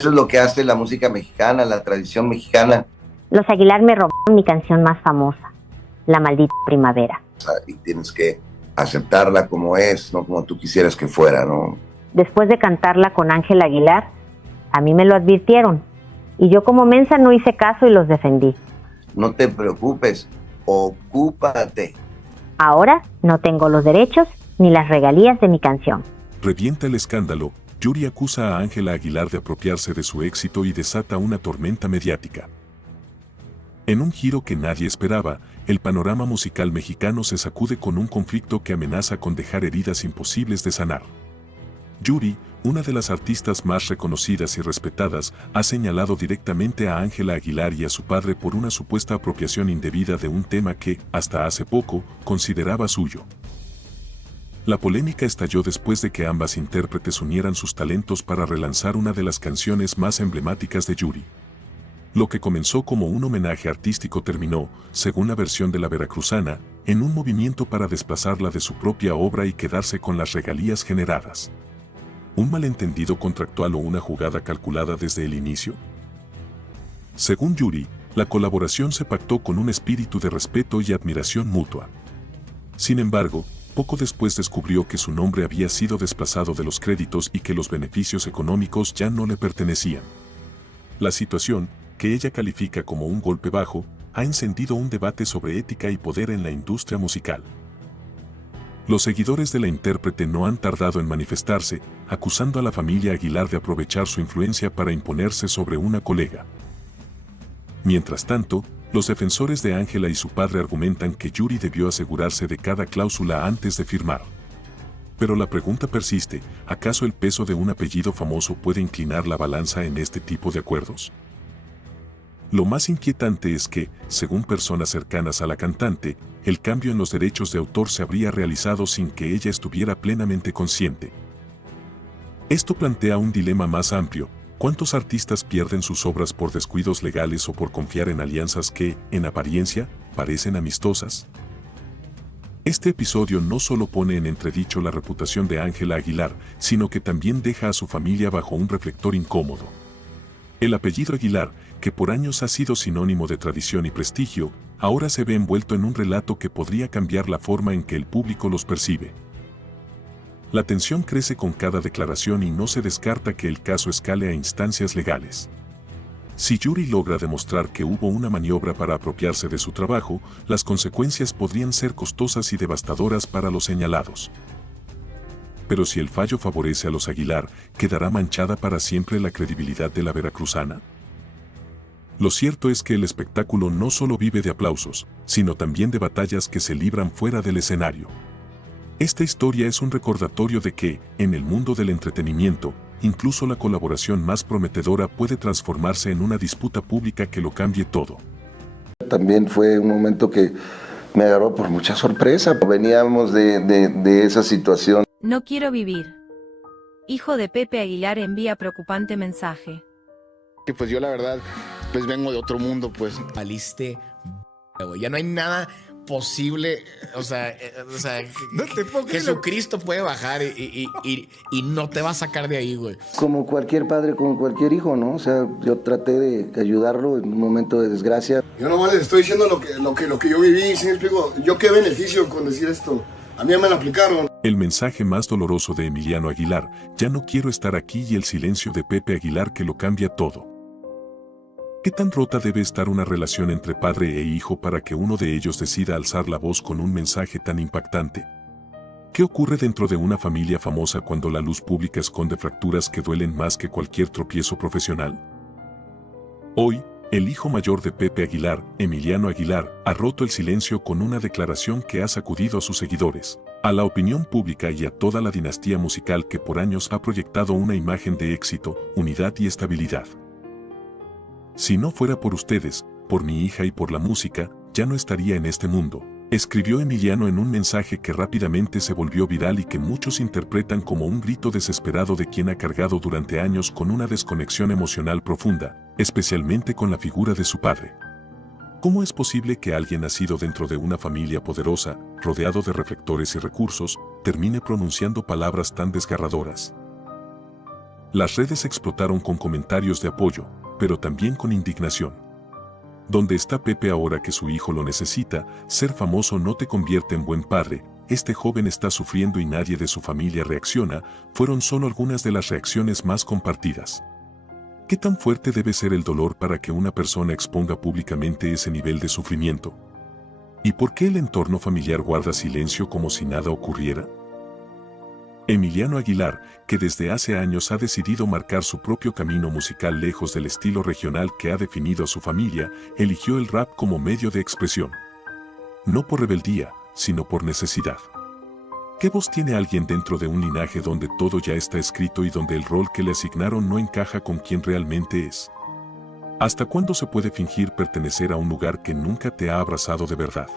Eso es lo que hace la música mexicana, la tradición mexicana. Los Aguilar me robaron mi canción más famosa, La maldita primavera. Y tienes que aceptarla como es, no como tú quisieras que fuera, ¿no? Después de cantarla con Ángela Aguilar, a mí me lo advirtieron. Y yo como mensa no hice caso y los defendí. No te preocupes, ocúpate. Ahora no tengo los derechos ni las regalías de mi canción. Revienta el escándalo. Yuri acusa a Ángela Aguilar de apropiarse de su éxito y desata una tormenta mediática. En un giro que nadie esperaba, el panorama musical mexicano se sacude con un conflicto que amenaza con dejar heridas imposibles de sanar. Yuri, una de las artistas más reconocidas y respetadas, ha señalado directamente a Ángela Aguilar y a su padre por una supuesta apropiación indebida de un tema que, hasta hace poco, consideraba suyo. La polémica estalló después de que ambas intérpretes unieran sus talentos para relanzar una de las canciones más emblemáticas de Yuri. Lo que comenzó como un homenaje artístico terminó, según la versión de la veracruzana, en un movimiento para desplazarla de su propia obra y quedarse con las regalías generadas. ¿Un malentendido contractual o una jugada calculada desde el inicio? Según Yuri, la colaboración se pactó con un espíritu de respeto y admiración mutua. Sin embargo, poco después descubrió que su nombre había sido desplazado de los créditos y que los beneficios económicos ya no le pertenecían. La situación, que ella califica como un golpe bajo, ha encendido un debate sobre ética y poder en la industria musical. Los seguidores de la intérprete no han tardado en manifestarse, acusando a la familia Aguilar de aprovechar su influencia para imponerse sobre una colega. Mientras tanto, los defensores de Ángela y su padre argumentan que Yuri debió asegurarse de cada cláusula antes de firmar. Pero la pregunta persiste, ¿acaso el peso de un apellido famoso puede inclinar la balanza en este tipo de acuerdos? Lo más inquietante es que, según personas cercanas a la cantante, el cambio en los derechos de autor se habría realizado sin que ella estuviera plenamente consciente. Esto plantea un dilema más amplio. ¿Cuántos artistas pierden sus obras por descuidos legales o por confiar en alianzas que, en apariencia, parecen amistosas? Este episodio no solo pone en entredicho la reputación de Ángela Aguilar, sino que también deja a su familia bajo un reflector incómodo. El apellido Aguilar, que por años ha sido sinónimo de tradición y prestigio, ahora se ve envuelto en un relato que podría cambiar la forma en que el público los percibe. La tensión crece con cada declaración y no se descarta que el caso escale a instancias legales. Si Yuri logra demostrar que hubo una maniobra para apropiarse de su trabajo, las consecuencias podrían ser costosas y devastadoras para los señalados. Pero si el fallo favorece a los Aguilar, ¿quedará manchada para siempre la credibilidad de la veracruzana? Lo cierto es que el espectáculo no solo vive de aplausos, sino también de batallas que se libran fuera del escenario. Esta historia es un recordatorio de que, en el mundo del entretenimiento, incluso la colaboración más prometedora puede transformarse en una disputa pública que lo cambie todo. También fue un momento que me agarró por mucha sorpresa. Veníamos de esa situación. No quiero vivir. Hijo de Pepe Aguilar envía preocupante mensaje. Que pues yo la verdad, pues vengo de otro mundo, pues. Valiste, güey. Ya no hay nada posible, o sea, No te puedo creer. Jesucristo puede bajar y no te va a sacar de ahí, güey. Como cualquier padre, como cualquier hijo, ¿no? O sea, yo traté de ayudarlo en un momento de desgracia. Yo nomás les estoy diciendo lo que yo viví, ¿sí me explico? ¿Yo qué beneficio con decir esto? A mí me lo aplicaron. El mensaje más doloroso de Emiliano Aguilar, ya no quiero estar aquí, y el silencio de Pepe Aguilar que lo cambia todo. ¿Qué tan rota debe estar una relación entre padre e hijo para que uno de ellos decida alzar la voz con un mensaje tan impactante? ¿Qué ocurre dentro de una familia famosa cuando la luz pública esconde fracturas que duelen más que cualquier tropiezo profesional? Hoy, el hijo mayor de Pepe Aguilar, Emiliano Aguilar, ha roto el silencio con una declaración que ha sacudido a sus seguidores, a la opinión pública y a toda la dinastía musical que por años ha proyectado una imagen de éxito, unidad y estabilidad. Si no fuera por ustedes, por mi hija y por la música, ya no estaría en este mundo, escribió Emiliano en un mensaje que rápidamente se volvió viral y que muchos interpretan como un grito desesperado de quien ha cargado durante años con una desconexión emocional profunda, especialmente con la figura de su padre. ¿Cómo es posible que alguien nacido dentro de una familia poderosa, rodeado de reflectores y recursos, termine pronunciando palabras tan desgarradoras? Las redes explotaron con comentarios de apoyo, pero también con indignación. ¿Dónde está Pepe ahora que su hijo lo necesita? Ser famoso no te convierte en buen padre. Este joven está sufriendo y nadie de su familia reacciona, fueron solo algunas de las reacciones más compartidas. ¿Qué tan fuerte debe ser el dolor para que una persona exponga públicamente ese nivel de sufrimiento? ¿Y por qué el entorno familiar guarda silencio como si nada ocurriera? Emiliano Aguilar, que desde hace años ha decidido marcar su propio camino musical lejos del estilo regional que ha definido a su familia, eligió el rap como medio de expresión. No por rebeldía, sino por necesidad. ¿Qué voz tiene alguien dentro de un linaje donde todo ya está escrito y donde el rol que le asignaron no encaja con quien realmente es? ¿Hasta cuándo se puede fingir pertenecer a un lugar que nunca te ha abrazado de verdad?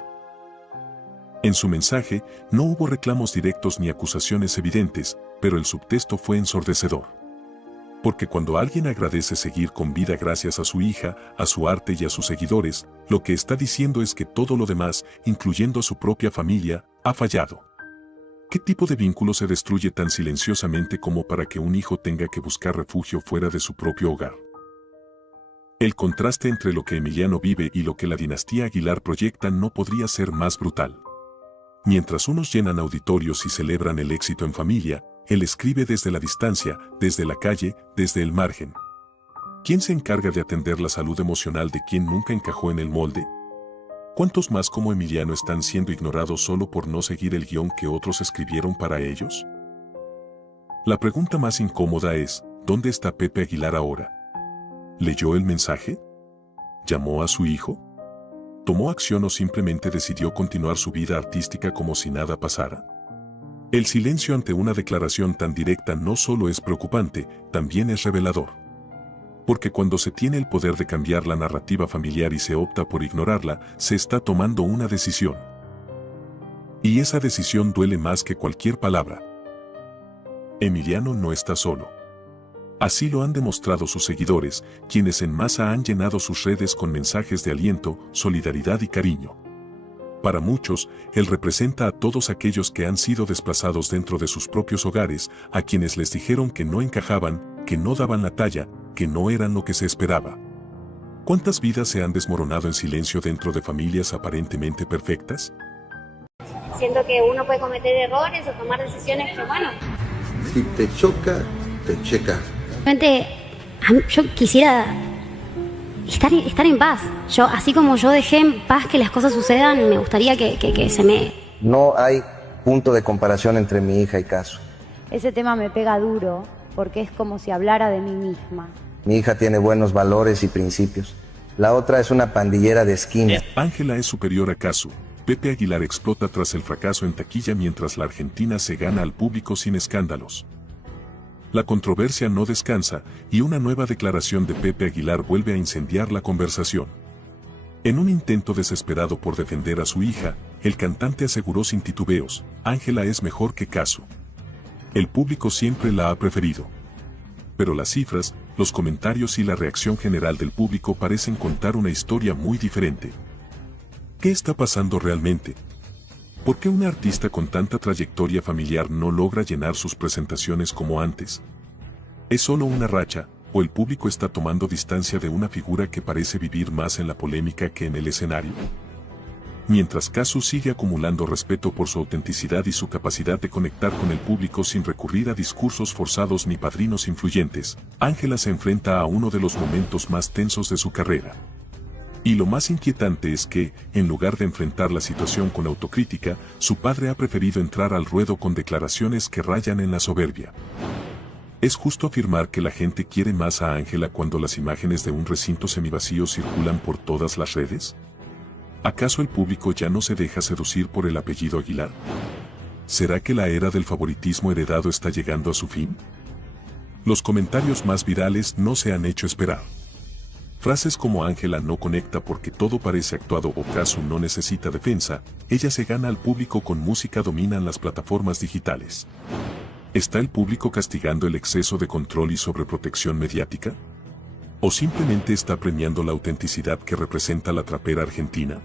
En su mensaje, no hubo reclamos directos ni acusaciones evidentes, pero el subtexto fue ensordecedor. Porque cuando alguien agradece seguir con vida gracias a su hija, a su arte y a sus seguidores, lo que está diciendo es que todo lo demás, incluyendo a su propia familia, ha fallado. ¿Qué tipo de vínculo se destruye tan silenciosamente como para que un hijo tenga que buscar refugio fuera de su propio hogar? El contraste entre lo que Emiliano vive y lo que la dinastía Aguilar proyecta no podría ser más brutal. Mientras unos llenan auditorios y celebran el éxito en familia, él escribe desde la distancia, desde la calle, desde el margen. ¿Quién se encarga de atender la salud emocional de quien nunca encajó en el molde? ¿Cuántos más como Emiliano están siendo ignorados solo por no seguir el guión que otros escribieron para ellos? La pregunta más incómoda es, ¿dónde está Pepe Aguilar ahora? ¿Leyó el mensaje? ¿Llamó a su hijo? ¿Tomó acción o simplemente decidió continuar su vida artística como si nada pasara? El silencio ante una declaración tan directa no solo es preocupante, también es revelador. Porque cuando se tiene el poder de cambiar la narrativa familiar y se opta por ignorarla, se está tomando una decisión. Y esa decisión duele más que cualquier palabra. Emiliano no está solo. Así lo han demostrado sus seguidores, quienes en masa han llenado sus redes con mensajes de aliento, solidaridad y cariño. Para muchos, él representa a todos aquellos que han sido desplazados dentro de sus propios hogares, a quienes les dijeron que no encajaban, que no daban la talla, que no eran lo que se esperaba. ¿Cuántas vidas se han desmoronado en silencio dentro de familias aparentemente perfectas? Siento que uno puede cometer errores o tomar decisiones que, bueno. Si te choca, te checa. Realmente, yo quisiera estar en paz. Así como yo dejé en paz que las cosas sucedan, me gustaría que se me... No hay punto de comparación entre mi hija y Casu. Ese tema me pega duro, porque es como si hablara de mí misma. Mi hija tiene buenos valores y principios. La otra es una pandillera de esquina. Ángela es superior a Casu. Pepe Aguilar explota tras el fracaso en taquilla mientras la Argentina se gana al público sin escándalos. La controversia no descansa y una nueva declaración de Pepe Aguilar vuelve a incendiar la conversación. En un intento desesperado por defender a su hija, el cantante aseguró sin titubeos, Ángela es mejor que Casu. El público siempre la ha preferido. Pero las cifras, los comentarios y la reacción general del público parecen contar una historia muy diferente. ¿Qué está pasando realmente? ¿Por qué una artista con tanta trayectoria familiar no logra llenar sus presentaciones como antes? ¿Es solo una racha, o el público está tomando distancia de una figura que parece vivir más en la polémica que en el escenario? Mientras Casu sigue acumulando respeto por su autenticidad y su capacidad de conectar con el público sin recurrir a discursos forzados ni padrinos influyentes, Ángela se enfrenta a uno de los momentos más tensos de su carrera. Y lo más inquietante es que, en lugar de enfrentar la situación con autocrítica, su padre ha preferido entrar al ruedo con declaraciones que rayan en la soberbia. ¿Es justo afirmar que la gente quiere más a Ángela cuando las imágenes de un recinto semivacío circulan por todas las redes? ¿Acaso el público ya no se deja seducir por el apellido Aguilar? ¿Será que la era del favoritismo heredado está llegando a su fin? Los comentarios más virales no se han hecho esperar. Frases como Ángela no conecta porque todo parece actuado o Casu no necesita defensa, ella se gana al público con música dominan las plataformas digitales. ¿Está el público castigando el exceso de control y sobreprotección mediática? ¿O simplemente está premiando la autenticidad que representa la trapera argentina?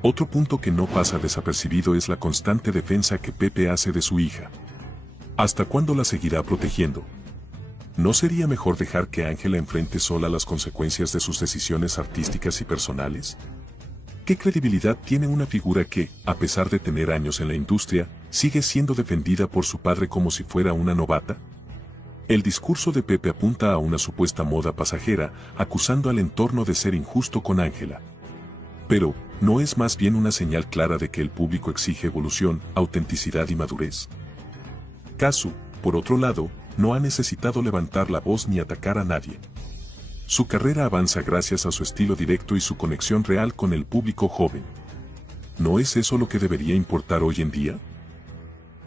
Otro punto que no pasa desapercibido es la constante defensa que Pepe hace de su hija. ¿Hasta cuándo la seguirá protegiendo? ¿No sería mejor dejar que Ángela enfrente sola las consecuencias de sus decisiones artísticas y personales? ¿Qué credibilidad tiene una figura que, a pesar de tener años en la industria, sigue siendo defendida por su padre como si fuera una novata? El discurso de Pepe apunta a una supuesta moda pasajera, acusando al entorno de ser injusto con Ángela. Pero, ¿no es más bien una señal clara de que el público exige evolución, autenticidad y madurez? Casu, por otro lado, no ha necesitado levantar la voz ni atacar a nadie. Su carrera avanza gracias a su estilo directo y su conexión real con el público joven. ¿No es eso lo que debería importar hoy en día?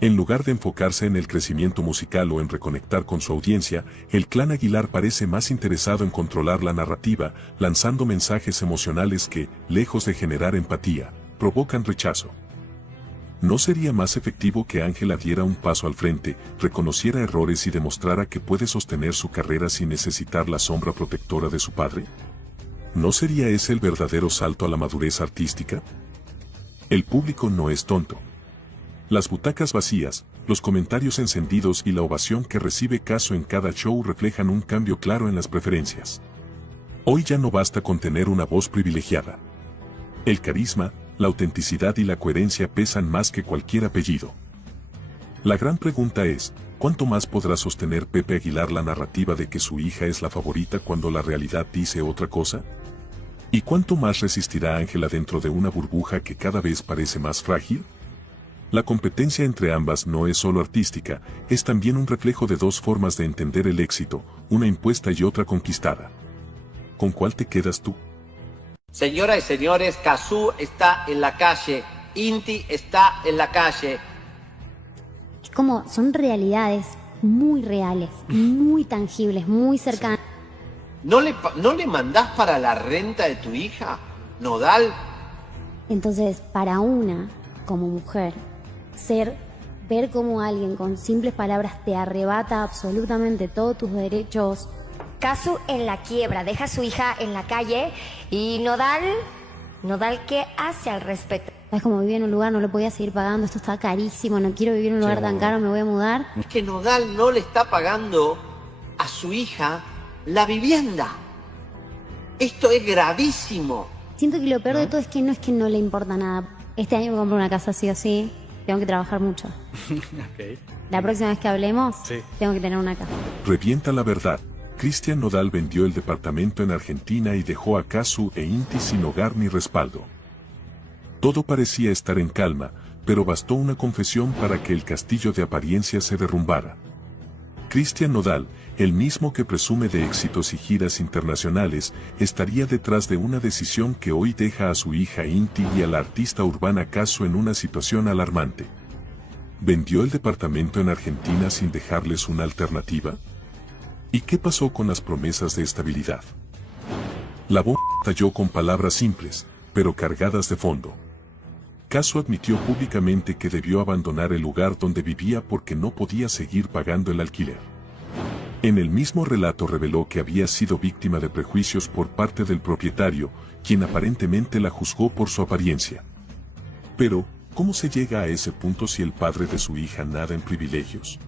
En lugar de enfocarse en el crecimiento musical o en reconectar con su audiencia, el clan Aguilar parece más interesado en controlar la narrativa, lanzando mensajes emocionales que, lejos de generar empatía, provocan rechazo. ¿No sería más efectivo que Ángela diera un paso al frente, reconociera errores y demostrara que puede sostener su carrera sin necesitar la sombra protectora de su padre? ¿No sería ese el verdadero salto a la madurez artística? El público no es tonto. Las butacas vacías, los comentarios encendidos y la ovación que recibe Casu en cada show reflejan un cambio claro en las preferencias. Hoy ya no basta con tener una voz privilegiada. El carisma, la autenticidad y la coherencia pesan más que cualquier apellido. La gran pregunta es, ¿cuánto más podrá sostener Pepe Aguilar la narrativa de que su hija es la favorita cuando la realidad dice otra cosa? ¿Y cuánto más resistirá Ángela dentro de una burbuja que cada vez parece más frágil? La competencia entre ambas no es solo artística, es también un reflejo de dos formas de entender el éxito, una impuesta y otra conquistada. ¿Con cuál te quedas tú? Señoras y señores, Casu está en la calle, Inti está en la calle. Es como, son realidades muy reales, muy tangibles, muy cercanas. ¿No le mandás para la renta de tu hija, Nodal? Entonces, para una, como mujer, ver cómo alguien con simples palabras te arrebata absolutamente todos tus derechos. Casu en la quiebra, deja a su hija en la calle y Nodal, ¿qué hace al respecto? Es como vivir en un lugar, no lo podía seguir pagando, esto está carísimo, no quiero vivir en un lugar tan caro, me voy a mudar. Es que Nodal no le está pagando a su hija la vivienda. Esto es gravísimo. Siento que lo peor de todo es que no le importa nada. Este año me compro una casa sí o sí, tengo que trabajar mucho. Okay. La próxima vez que hablemos, tengo que tener una casa. Revienta la verdad. Cristian Nodal vendió el departamento en Argentina y dejó a Casu e Inti sin hogar ni respaldo. Todo parecía estar en calma, pero bastó una confesión para que el castillo de apariencia se derrumbara. Cristian Nodal, el mismo que presume de éxitos y giras internacionales, estaría detrás de una decisión que hoy deja a su hija Inti y a la artista urbana Casu en una situación alarmante. ¿Vendió el departamento en Argentina sin dejarles una alternativa? ¿Y qué pasó con las promesas de estabilidad? La bomba estalló con palabras simples, pero cargadas de fondo. Casu admitió públicamente que debió abandonar el lugar donde vivía porque no podía seguir pagando el alquiler. En el mismo relato reveló que había sido víctima de prejuicios por parte del propietario, quien aparentemente la juzgó por su apariencia. Pero, ¿cómo se llega a ese punto si el padre de su hija nada en privilegios?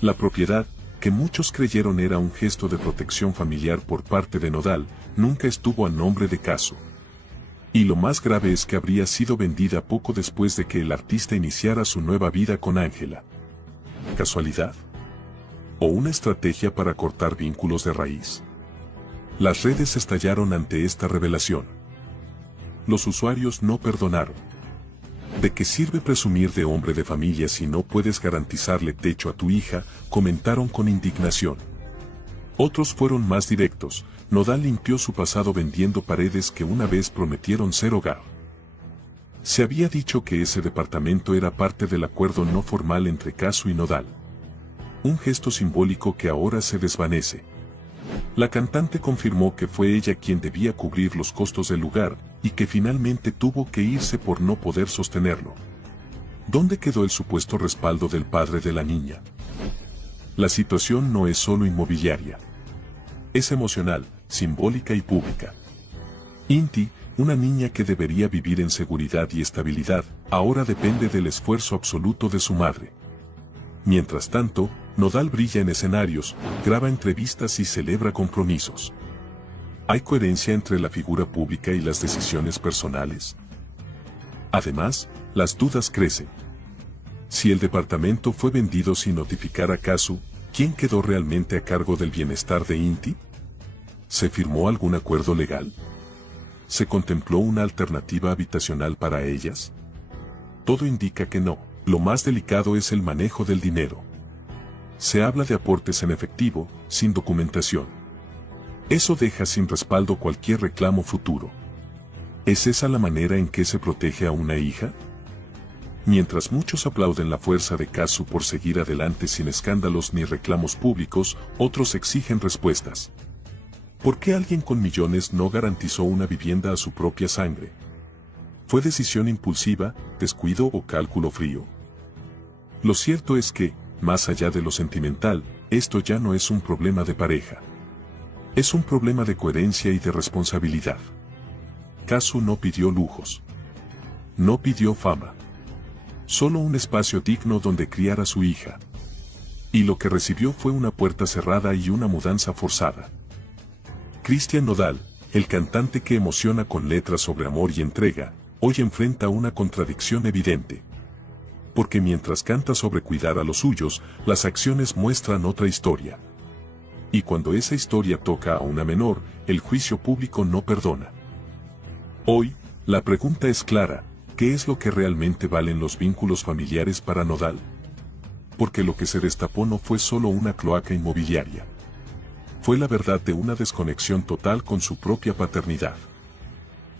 La propiedad, que muchos creyeron era un gesto de protección familiar por parte de Nodal, nunca estuvo a nombre de Casu. Y lo más grave es que habría sido vendida poco después de que el artista iniciara su nueva vida con Ángela. ¿Casualidad? ¿O una estrategia para cortar vínculos de raíz? Las redes estallaron ante esta revelación. Los usuarios no perdonaron. ¿De qué sirve presumir de hombre de familia si no puedes garantizarle techo a tu hija?, comentaron con indignación. Otros fueron más directos. Nodal limpió su pasado vendiendo paredes que una vez prometieron ser hogar. Se había dicho que ese departamento era parte del acuerdo no formal entre Casu y Nodal. Un gesto simbólico que ahora se desvanece. La cantante confirmó que fue ella quien debía cubrir los costos del lugar, y que finalmente tuvo que irse por no poder sostenerlo. ¿Dónde quedó el supuesto respaldo del padre de la niña? La situación no es solo inmobiliaria. Es emocional, simbólica y pública. Inti, una niña que debería vivir en seguridad y estabilidad, ahora depende del esfuerzo absoluto de su madre. Mientras tanto, Nodal brilla en escenarios, graba entrevistas y celebra compromisos. ¿Hay coherencia entre la figura pública y las decisiones personales? Además, las dudas crecen. Si el departamento fue vendido sin notificar a Casu, ¿quién quedó realmente a cargo del bienestar de Inti? ¿Se firmó algún acuerdo legal? ¿Se contempló una alternativa habitacional para ellas? Todo indica que no. Lo más delicado es el manejo del dinero. Se habla de aportes en efectivo, sin documentación. Eso deja sin respaldo cualquier reclamo futuro. ¿Es esa la manera en que se protege a una hija? Mientras muchos aplauden la fuerza de Casu por seguir adelante sin escándalos ni reclamos públicos, otros exigen respuestas. ¿Por qué alguien con millones no garantizó una vivienda a su propia sangre? ¿Fue decisión impulsiva, descuido o cálculo frío? Lo cierto es que, más allá de lo sentimental, esto ya no es un problema de pareja. Es un problema de coherencia y de responsabilidad. Casu no pidió lujos. No pidió fama. Solo un espacio digno donde criar a su hija. Y lo que recibió fue una puerta cerrada y una mudanza forzada. Cristian Nodal, el cantante que emociona con letras sobre amor y entrega, hoy enfrenta una contradicción evidente. Porque mientras canta sobre cuidar a los suyos, las acciones muestran otra historia. Y cuando esa historia toca a una menor, el juicio público no perdona. Hoy, la pregunta es clara: ¿qué es lo que realmente valen los vínculos familiares para Nodal? Porque lo que se destapó no fue solo una cloaca inmobiliaria. Fue la verdad de una desconexión total con su propia paternidad.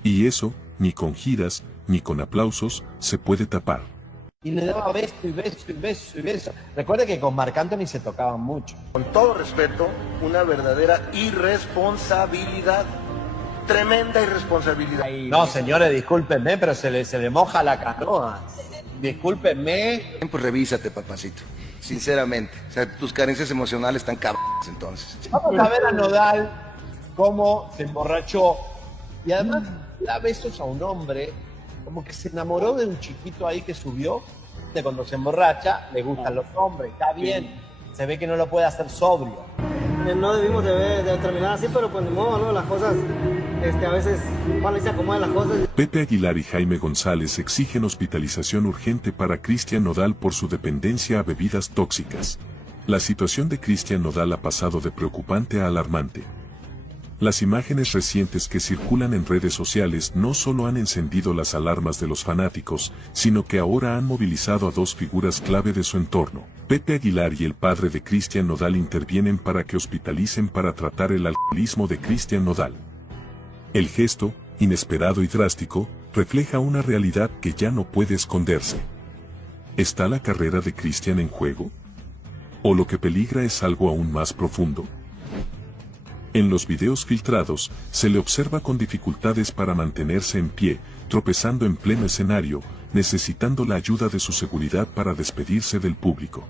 Y eso, ni con giras, ni con aplausos, se puede tapar. Y le daba beso y beso y beso y beso. Recuerde que con Marc Anthony se tocaban mucho. Con todo respeto, una verdadera irresponsabilidad. Tremenda irresponsabilidad. No, señores, discúlpenme, pero se le moja la canoa. Discúlpenme. Pues revísate, papacito. Sinceramente. O sea, tus carencias emocionales están cabronas entonces. Vamos a ver a Nodal cómo se emborrachó. Y además da besos a un hombre, como que se enamoró de un chiquito ahí que subió. De cuando se emborracha, le gustan los hombres, está bien. Se ve que no lo puede hacer sobrio. No debimos de terminar así, pero pues ni modo, ¿no? Las cosas, a veces, van y se acomodan las cosas. Pepe Aguilar y Jaime González exigen hospitalización urgente para Cristian Nodal por su dependencia a bebidas tóxicas. La situación de Cristian Nodal ha pasado de preocupante a alarmante. Las imágenes recientes que circulan en redes sociales no solo han encendido las alarmas de los fanáticos, sino que ahora han movilizado a dos figuras clave de su entorno. Pepe Aguilar y el padre de Cristian Nodal intervienen para que hospitalicen para tratar el alcoholismo de Cristian Nodal. El gesto, inesperado y drástico, refleja una realidad que ya no puede esconderse. ¿Está la carrera de Cristian en juego? ¿O lo que peligra es algo aún más profundo? En los videos filtrados, se le observa con dificultades para mantenerse en pie, tropezando en pleno escenario, necesitando la ayuda de su seguridad para despedirse del público.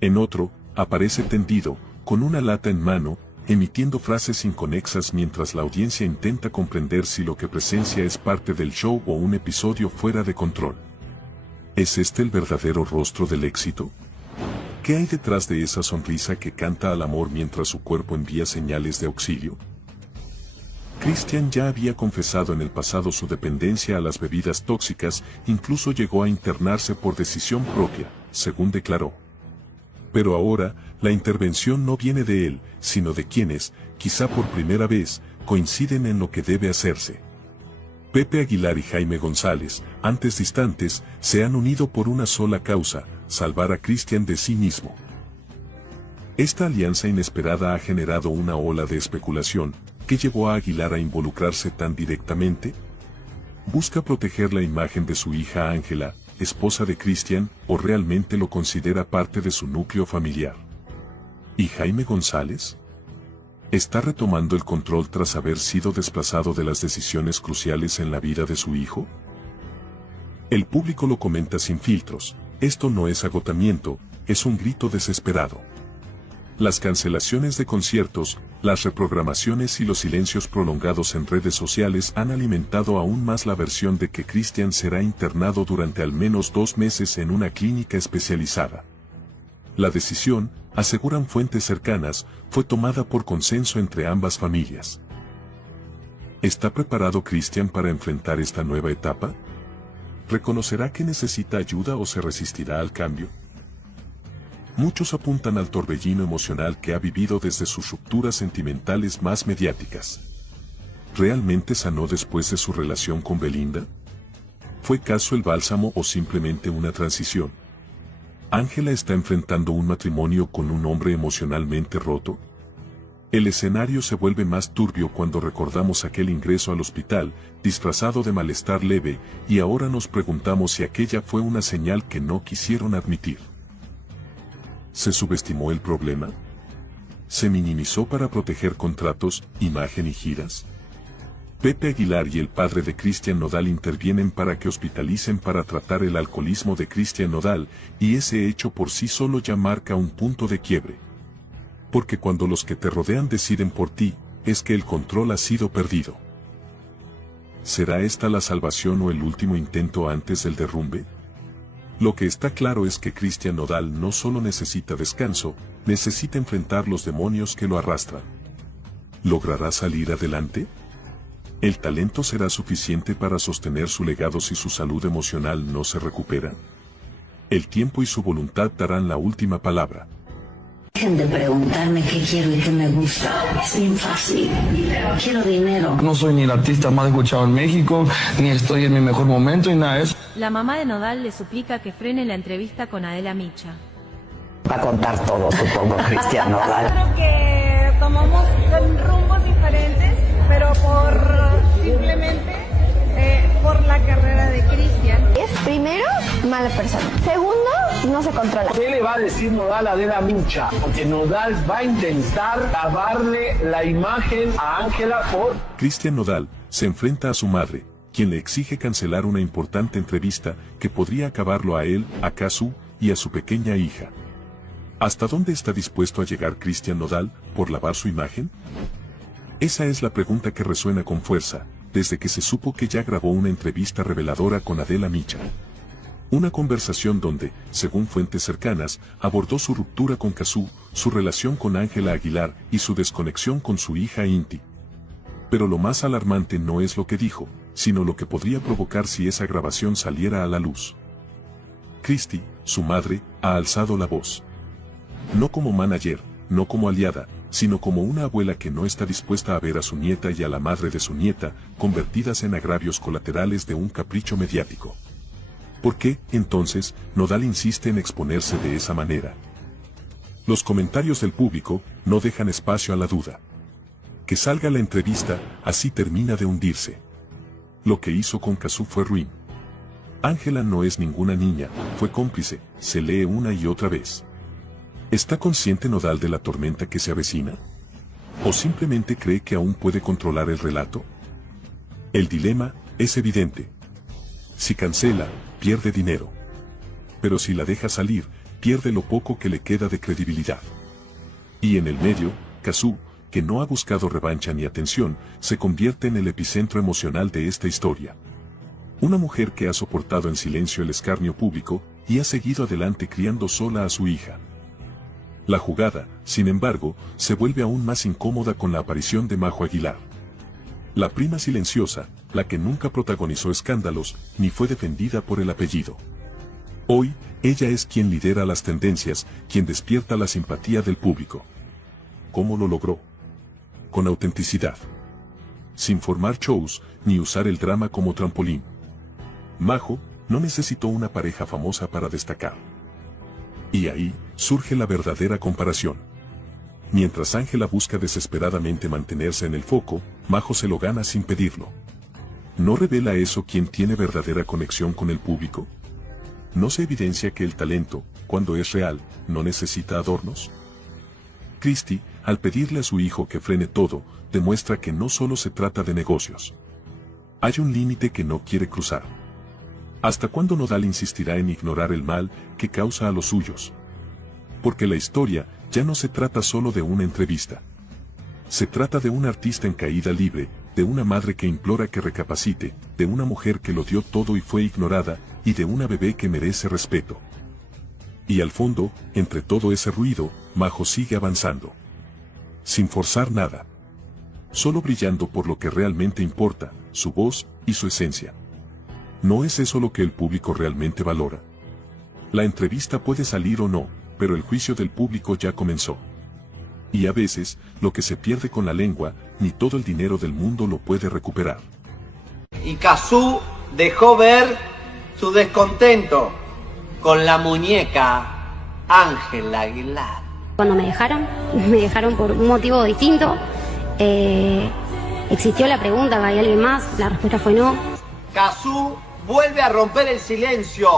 En otro, aparece tendido, con una lata en mano, emitiendo frases inconexas mientras la audiencia intenta comprender si lo que presencia es parte del show o un episodio fuera de control. ¿Es este el verdadero rostro del éxito? ¿Qué hay detrás de esa sonrisa que canta al amor mientras su cuerpo envía señales de auxilio? Cristian ya había confesado en el pasado su dependencia a las bebidas tóxicas, incluso llegó a internarse por decisión propia, según declaró. Pero ahora, la intervención no viene de él, sino de quienes, quizá por primera vez, coinciden en lo que debe hacerse. Pepe Aguilar y Jaime González, antes distantes, se han unido por una sola causa: salvar a Cristian de sí mismo. Esta alianza inesperada ha generado una ola de especulación. ¿Qué llevó a Aguilar a involucrarse tan directamente? ¿Busca proteger la imagen de su hija Ángela, esposa de Cristian, o realmente lo considera parte de su núcleo familiar? ¿Y Jaime González? ¿Está retomando el control tras haber sido desplazado de las decisiones cruciales en la vida de su hijo? El público lo comenta sin filtros. Esto no es agotamiento, es un grito desesperado. Las cancelaciones de conciertos, las reprogramaciones y los silencios prolongados en redes sociales han alimentado aún más la versión de que Cristian será internado durante al menos 2 meses en una clínica especializada. La decisión, aseguran fuentes cercanas, fue tomada por consenso entre ambas familias. ¿Está preparado Cristian para enfrentar esta nueva etapa? ¿Reconocerá que necesita ayuda o se resistirá al cambio? Muchos apuntan al torbellino emocional que ha vivido desde sus rupturas sentimentales más mediáticas. ¿Realmente sanó después de su relación con Belinda? ¿Fue caso el bálsamo o simplemente una transición? ¿Ángela está enfrentando un matrimonio con un hombre emocionalmente roto? El escenario se vuelve más turbio cuando recordamos aquel ingreso al hospital, disfrazado de malestar leve, y ahora nos preguntamos si aquella fue una señal que no quisieron admitir. ¿Se subestimó el problema? ¿Se minimizó para proteger contratos, imagen y giras? Pepe Aguilar y el padre de Cristian Nodal intervienen para que hospitalicen para tratar el alcoholismo de Cristian Nodal, y ese hecho por sí solo ya marca un punto de quiebre. Porque cuando los que te rodean deciden por ti, es que el control ha sido perdido. ¿Será esta la salvación o el último intento antes del derrumbe? Lo que está claro es que Cristian Nodal no solo necesita descanso, necesita enfrentar los demonios que lo arrastran. ¿Logrará salir adelante? ¿El talento será suficiente para sostener su legado si su salud emocional no se recupera? El tiempo y su voluntad darán la última palabra. Dejen de preguntarme qué quiero y qué me gusta. Es bien fácil. Quiero dinero. No soy ni el artista más escuchado en México, ni estoy en mi mejor momento y nada de eso. La mamá de Nodal le suplica que frene la entrevista con Adela Micha. Va a contar todo, supongo, Cristian Nodal. Creo que tomamos rumbos diferentes, pero simplemente por la carrera de Cristian. Es primero, mala persona. Segundo, no se controla. ¿Qué le va a decir Nodal a Adela Micha? Porque Nodal va a intentar lavarle la imagen a Ángela por... Cristian Nodal se enfrenta a su madre, quien le exige cancelar una importante entrevista que podría acabarlo a él, a Casu y a su pequeña hija. ¿Hasta dónde está dispuesto a llegar Cristian Nodal por lavar su imagen? Esa es la pregunta que resuena con fuerza, desde que se supo que ya grabó una entrevista reveladora con Adela Micha. Una conversación donde, según fuentes cercanas, abordó su ruptura con Casu, su relación con Ángela Aguilar y su desconexión con su hija Inti. Pero lo más alarmante no es lo que dijo, sino lo que podría provocar si esa grabación saliera a la luz. Christy, su madre, ha alzado la voz. No como manager, no como aliada, sino como una abuela que no está dispuesta a ver a su nieta y a la madre de su nieta convertidas en agravios colaterales de un capricho mediático. ¿Por qué, entonces, Nodal insiste en exponerse de esa manera? Los comentarios del público no dejan espacio a la duda. Que salga la entrevista, así termina de hundirse. Lo que hizo con Casu fue ruin. Ángela no es ninguna niña, fue cómplice, se lee una y otra vez. ¿Está consciente Nodal de la tormenta que se avecina? ¿O simplemente cree que aún puede controlar el relato? El dilema es evidente. Si cancela, pierde dinero. Pero si la deja salir, pierde lo poco que le queda de credibilidad. Y en el medio, Casu, que no ha buscado revancha ni atención, se convierte en el epicentro emocional de esta historia. Una mujer que ha soportado en silencio el escarnio público y ha seguido adelante criando sola a su hija. La jugada, sin embargo, se vuelve aún más incómoda con la aparición de Majo Aguilar. La prima silenciosa, la que nunca protagonizó escándalos, ni fue defendida por el apellido. Hoy, ella es quien lidera las tendencias, quien despierta la simpatía del público. ¿Cómo lo logró? Con autenticidad. Sin formar shows, ni usar el drama como trampolín. Majo no necesitó una pareja famosa para destacar. Y ahí surge la verdadera comparación. Mientras Ángela busca desesperadamente mantenerse en el foco, Majo se lo gana sin pedirlo. ¿No revela eso quien tiene verdadera conexión con el público? ¿No se evidencia que el talento, cuando es real, no necesita adornos? Christy, al pedirle a su hijo que frene todo, demuestra que no solo se trata de negocios. Hay un límite que no quiere cruzar. ¿Hasta cuándo Nodal insistirá en ignorar el mal que causa a los suyos? Porque la historia ya no se trata solo de una entrevista. Se trata de un artista en caída libre, de una madre que implora que recapacite, de una mujer que lo dio todo y fue ignorada, y de una bebé que merece respeto. Y al fondo, entre todo ese ruido, Majo sigue avanzando. Sin forzar nada. Solo brillando por lo que realmente importa, su voz y su esencia. ¿No es eso lo que el público realmente valora? La entrevista puede salir o no, pero el juicio del público ya comenzó. Y a veces, lo que se pierde con la lengua, ni todo el dinero del mundo lo puede recuperar. Y Cazzu dejó ver su descontento con la muñeca Ángela Aguilar. Cuando me dejaron por un motivo distinto. Existió la pregunta, ¿hay alguien más? La respuesta fue no. Cazzu vuelve a romper el silencio.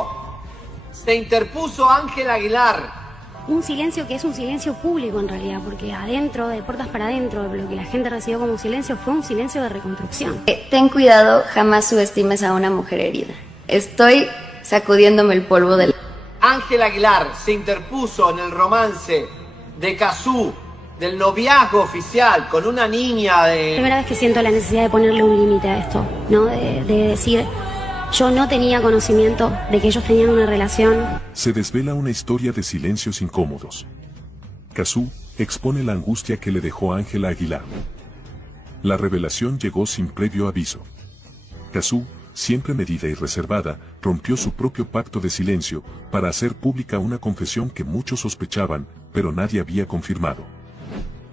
Se interpuso Ángela Aguilar. Un silencio que es un silencio público en realidad, porque adentro, de puertas para adentro, lo que la gente recibió como silencio fue un silencio de reconstrucción. Ten cuidado, jamás subestimes a una mujer herida. Estoy sacudiéndome el polvo del... Ángela Aguilar se interpuso en el romance de Cazzu, del noviazgo oficial con una niña de... Primera vez que siento la necesidad de ponerle un límite a esto, ¿no? De decir, yo no tenía conocimiento de que ellos tenían una relación. Se desvela una historia de silencios incómodos. Cazzu expone la angustia que le dejó Ángela Aguilar. La revelación llegó sin previo aviso. Cazzu, siempre medida y reservada, rompió su propio pacto de silencio para hacer pública una confesión que muchos sospechaban, pero nadie había confirmado.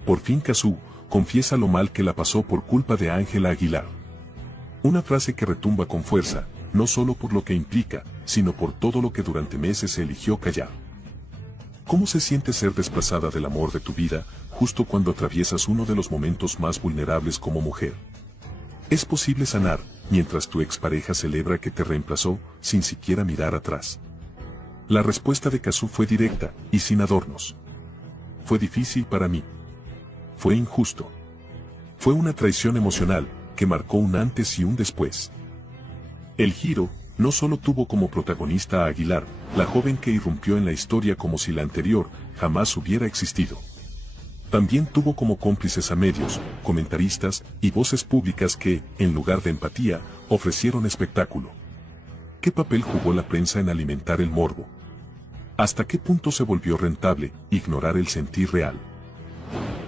Por fin Cazzu confiesa lo mal que la pasó por culpa de Ángela Aguilar. Una frase que retumba con fuerza, no solo por lo que implica, sino por todo lo que durante meses se eligió callar. ¿Cómo se siente ser desplazada del amor de tu vida, justo cuando atraviesas uno de los momentos más vulnerables como mujer? ¿Es posible sanar, mientras tu expareja celebra que te reemplazó, sin siquiera mirar atrás? La respuesta de Cazzu fue directa, y sin adornos. Fue difícil para mí. Fue injusto. Fue una traición emocional, que marcó un antes y un después. El giro, no solo tuvo como protagonista a Aguilar, la joven que irrumpió en la historia como si la anterior jamás hubiera existido. También tuvo como cómplices a medios, comentaristas y voces públicas que, en lugar de empatía, ofrecieron espectáculo. ¿Qué papel jugó la prensa en alimentar el morbo? ¿Hasta qué punto se volvió rentable ignorar el sentir real?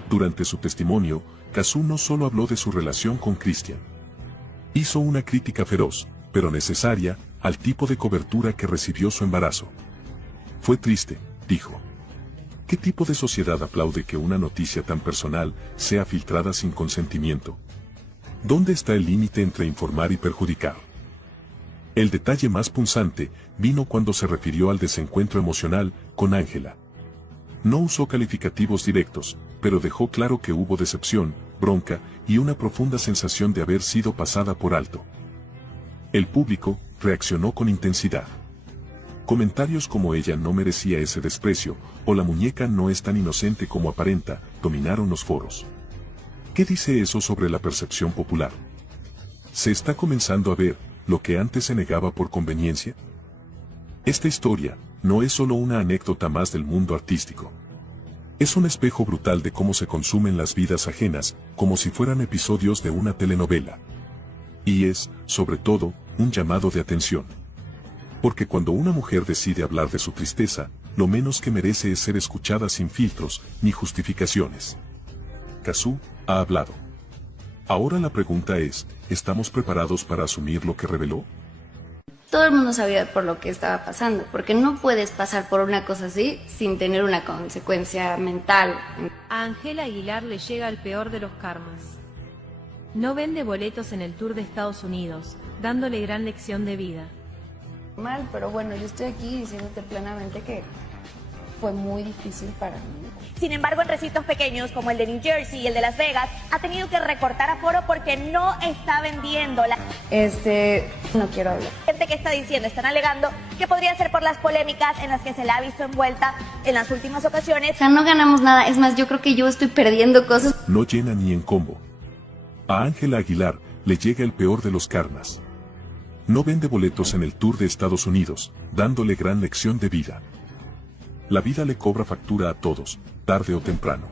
Durante su testimonio, Cazzu no solo habló de su relación con Cristian. Hizo una crítica feroz, pero necesaria, al tipo de cobertura que recibió su embarazo. Fue triste, dijo. ¿Qué tipo de sociedad aplaude que una noticia tan personal sea filtrada sin consentimiento? ¿Dónde está el límite entre informar y perjudicar? El detalle más punzante vino cuando se refirió al desencuentro emocional con Ángela. No usó calificativos directos, pero dejó claro que hubo decepción, bronca y una profunda sensación de haber sido pasada por alto. El público reaccionó con intensidad. Comentarios como ella no merecía ese desprecio, o la muñeca no es tan inocente como aparenta, dominaron los foros. ¿Qué dice eso sobre la percepción popular? ¿Se está comenzando a ver lo que antes se negaba por conveniencia? Esta historia no es solo una anécdota más del mundo artístico. Es un espejo brutal de cómo se consumen las vidas ajenas, como si fueran episodios de una telenovela. Y es, sobre todo, un llamado de atención. Porque cuando una mujer decide hablar de su tristeza, lo menos que merece es ser escuchada sin filtros ni justificaciones. Cazzu ha hablado. Ahora la pregunta es, ¿estamos preparados para asumir lo que reveló? Todo el mundo sabía por lo que estaba pasando, porque no puedes pasar por una cosa así sin tener una consecuencia mental. A Ángela Aguilar le llega el peor de los karmas. No vende boletos en el tour de Estados Unidos, dándole gran lección de vida. Mal, pero bueno, yo estoy aquí diciéndote plenamente que fue muy difícil para mí. Sin embargo, en recintos pequeños como el de New Jersey y el de Las Vegas, ha tenido que recortar aforo porque no está vendiendo. No quiero hablar. Gente que está diciendo, están alegando que podría ser por las polémicas en las que se la ha visto envuelta en las últimas ocasiones. O sea, no ganamos nada, es más, yo creo que yo estoy perdiendo cosas. No llena ni en combo. A Ángela Aguilar le llega el peor de los karmas. No vende boletos en el tour de Estados Unidos, dándole gran lección de vida. La vida le cobra factura a todos, tarde o temprano.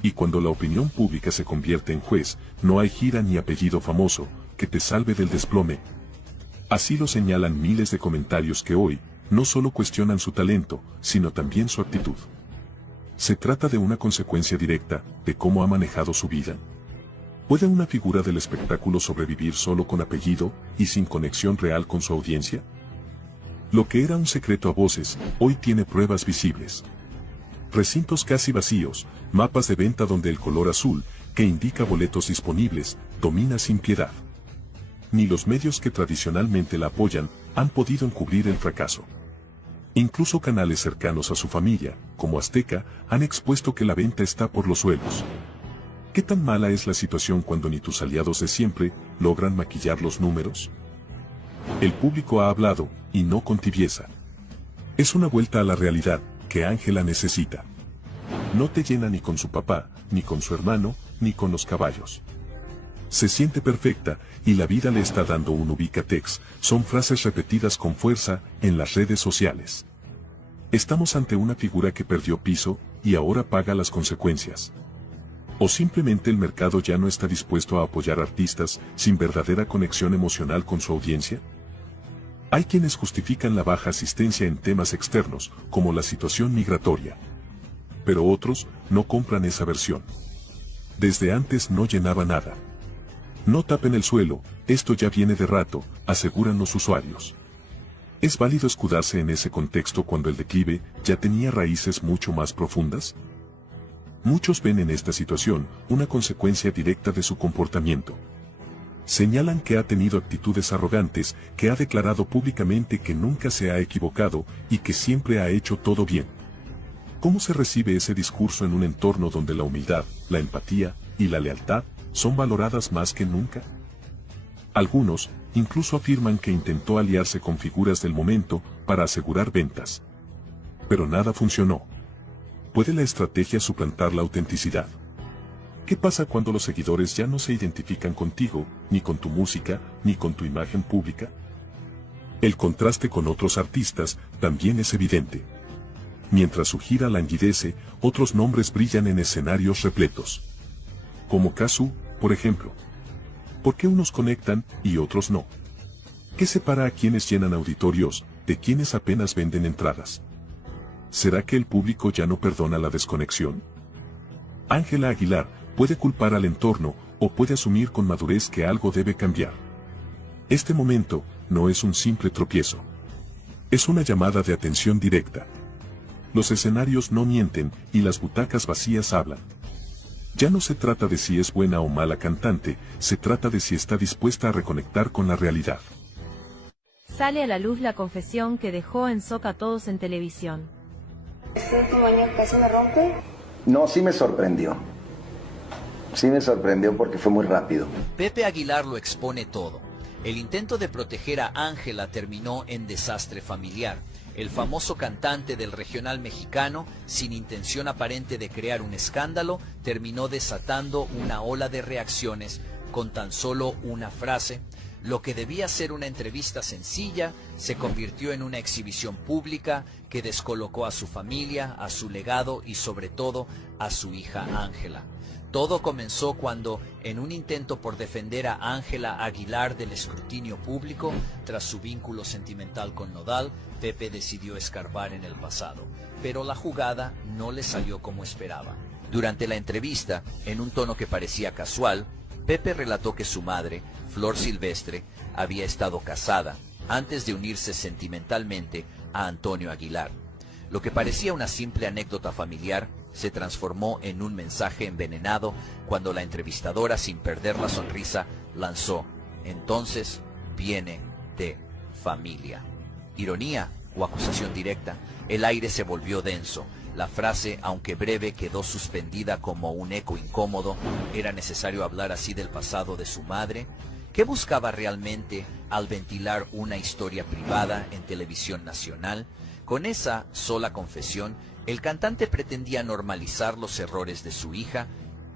Y cuando la opinión pública se convierte en juez, no hay gira ni apellido famoso que te salve del desplome. Así lo señalan miles de comentarios que hoy, no solo cuestionan su talento, sino también su actitud. Se trata de una consecuencia directa de cómo ha manejado su vida. ¿Puede una figura del espectáculo sobrevivir solo con apellido y sin conexión real con su audiencia? Lo que era un secreto a voces, hoy tiene pruebas visibles. Recintos casi vacíos, mapas de venta donde el color azul, que indica boletos disponibles, domina sin piedad. Ni los medios que tradicionalmente la apoyan han podido encubrir el fracaso. Incluso canales cercanos a su familia, como Azteca, han expuesto que la venta está por los suelos. ¿Qué tan mala es la situación cuando ni tus aliados de siempre logran maquillar los números? El público ha hablado, y no con tibieza. Es una vuelta a la realidad que Ángela necesita. No te llena ni con su papá, ni con su hermano, ni con los caballos. Se siente perfecta, y la vida le está dando un ubicatex, son frases repetidas con fuerza en las redes sociales. Estamos ante una figura que perdió piso, y ahora paga las consecuencias. O simplemente el mercado ya no está dispuesto a apoyar artistas sin verdadera conexión emocional con su audiencia. Hay quienes justifican la baja asistencia en temas externos, como la situación migratoria. Pero otros no compran esa versión. Desde antes no llenaba nada. No tapen el suelo, esto ya viene de rato, aseguran los usuarios. ¿Es válido escudarse en ese contexto cuando el declive ya tenía raíces mucho más profundas? Muchos ven en esta situación una consecuencia directa de su comportamiento. Señalan que ha tenido actitudes arrogantes, que ha declarado públicamente que nunca se ha equivocado y que siempre ha hecho todo bien. ¿Cómo se recibe ese discurso en un entorno donde la humildad, la empatía y la lealtad son valoradas más que nunca? Algunos incluso afirman que intentó aliarse con figuras del momento para asegurar ventas. Pero nada funcionó. ¿Puede la estrategia suplantar la autenticidad? ¿Qué pasa cuando los seguidores ya no se identifican contigo, ni con tu música, ni con tu imagen pública? El contraste con otros artistas también es evidente. Mientras su gira languidece, otros nombres brillan en escenarios repletos. Como Kazu, por ejemplo. ¿Por qué unos conectan y otros no? ¿Qué separa a quienes llenan auditorios de quienes apenas venden entradas? ¿Será que el público ya no perdona la desconexión? Ángela Aguilar puede culpar al entorno o puede asumir con madurez que algo debe cambiar. Este momento no es un simple tropiezo. Es una llamada de atención directa. Los escenarios no mienten y las butacas vacías hablan. Ya no se trata de si es buena o mala cantante, se trata de si está dispuesta a reconectar con la realidad. Sale a la luz la confesión que dejó en shock a todos en televisión. ¿Este último año casi me rompe? No, sí me sorprendió. Sí me sorprendió porque fue muy rápido. Pepe Aguilar lo expone todo. El intento de proteger a Ángela terminó en desastre familiar. El famoso cantante del regional mexicano, sin intención aparente de crear un escándalo, terminó desatando una ola de reacciones con tan solo una frase. Lo que debía ser una entrevista sencilla se convirtió en una exhibición pública que descolocó a su familia, a su legado y sobre todo a su hija Ángela. Todo comenzó cuando, en un intento por defender a Ángela Aguilar del escrutinio público, tras su vínculo sentimental con Nodal, Pepe decidió escarbar en el pasado. Pero la jugada no le salió como esperaba. Durante la entrevista, en un tono que parecía casual, Pepe relató que su madre, Flor Silvestre, había estado casada antes de unirse sentimentalmente a Antonio Aguilar. Lo que parecía una simple anécdota familiar se transformó en un mensaje envenenado cuando la entrevistadora, sin perder la sonrisa, lanzó: entonces viene de familia. Ironía o acusación directa, el aire se volvió denso. La frase, aunque breve, quedó suspendida como un eco incómodo. ¿Era necesario hablar así del pasado de su madre? ¿Qué buscaba realmente al ventilar una historia privada en televisión nacional? Con esa sola confesión, el cantante pretendía normalizar los errores de su hija,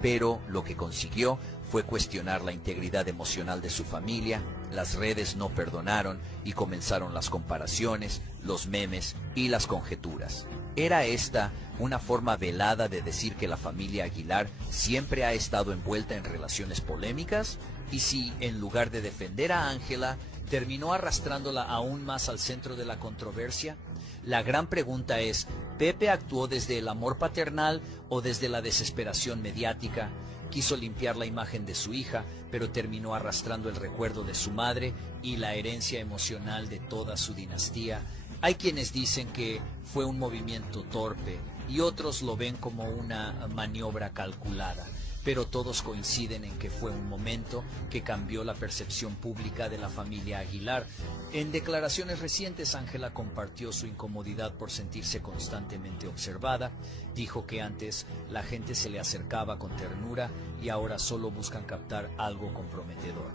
pero lo que consiguió fue cuestionar la integridad emocional de su familia. Las redes no perdonaron y comenzaron las comparaciones, los memes y las conjeturas. ¿Era esta una forma velada de decir que la familia Aguilar siempre ha estado envuelta en relaciones polémicas? Y si, en lugar de defender a Ángela, ¿Terminó arrastrándola aún más al centro de la controversia? La gran pregunta es, ¿Pepe actuó desde el amor paternal o desde la desesperación mediática? Quiso limpiar la imagen de su hija, pero terminó arrastrando el recuerdo de su madre y la herencia emocional de toda su dinastía. Hay quienes dicen que fue un movimiento torpe y otros lo ven como una maniobra calculada, pero todos coinciden en que fue un momento que cambió la percepción pública de la familia Aguilar. En declaraciones recientes, Ángela compartió su incomodidad por sentirse constantemente observada. Dijo que antes la gente se le acercaba con ternura y ahora solo buscan captar algo comprometedor.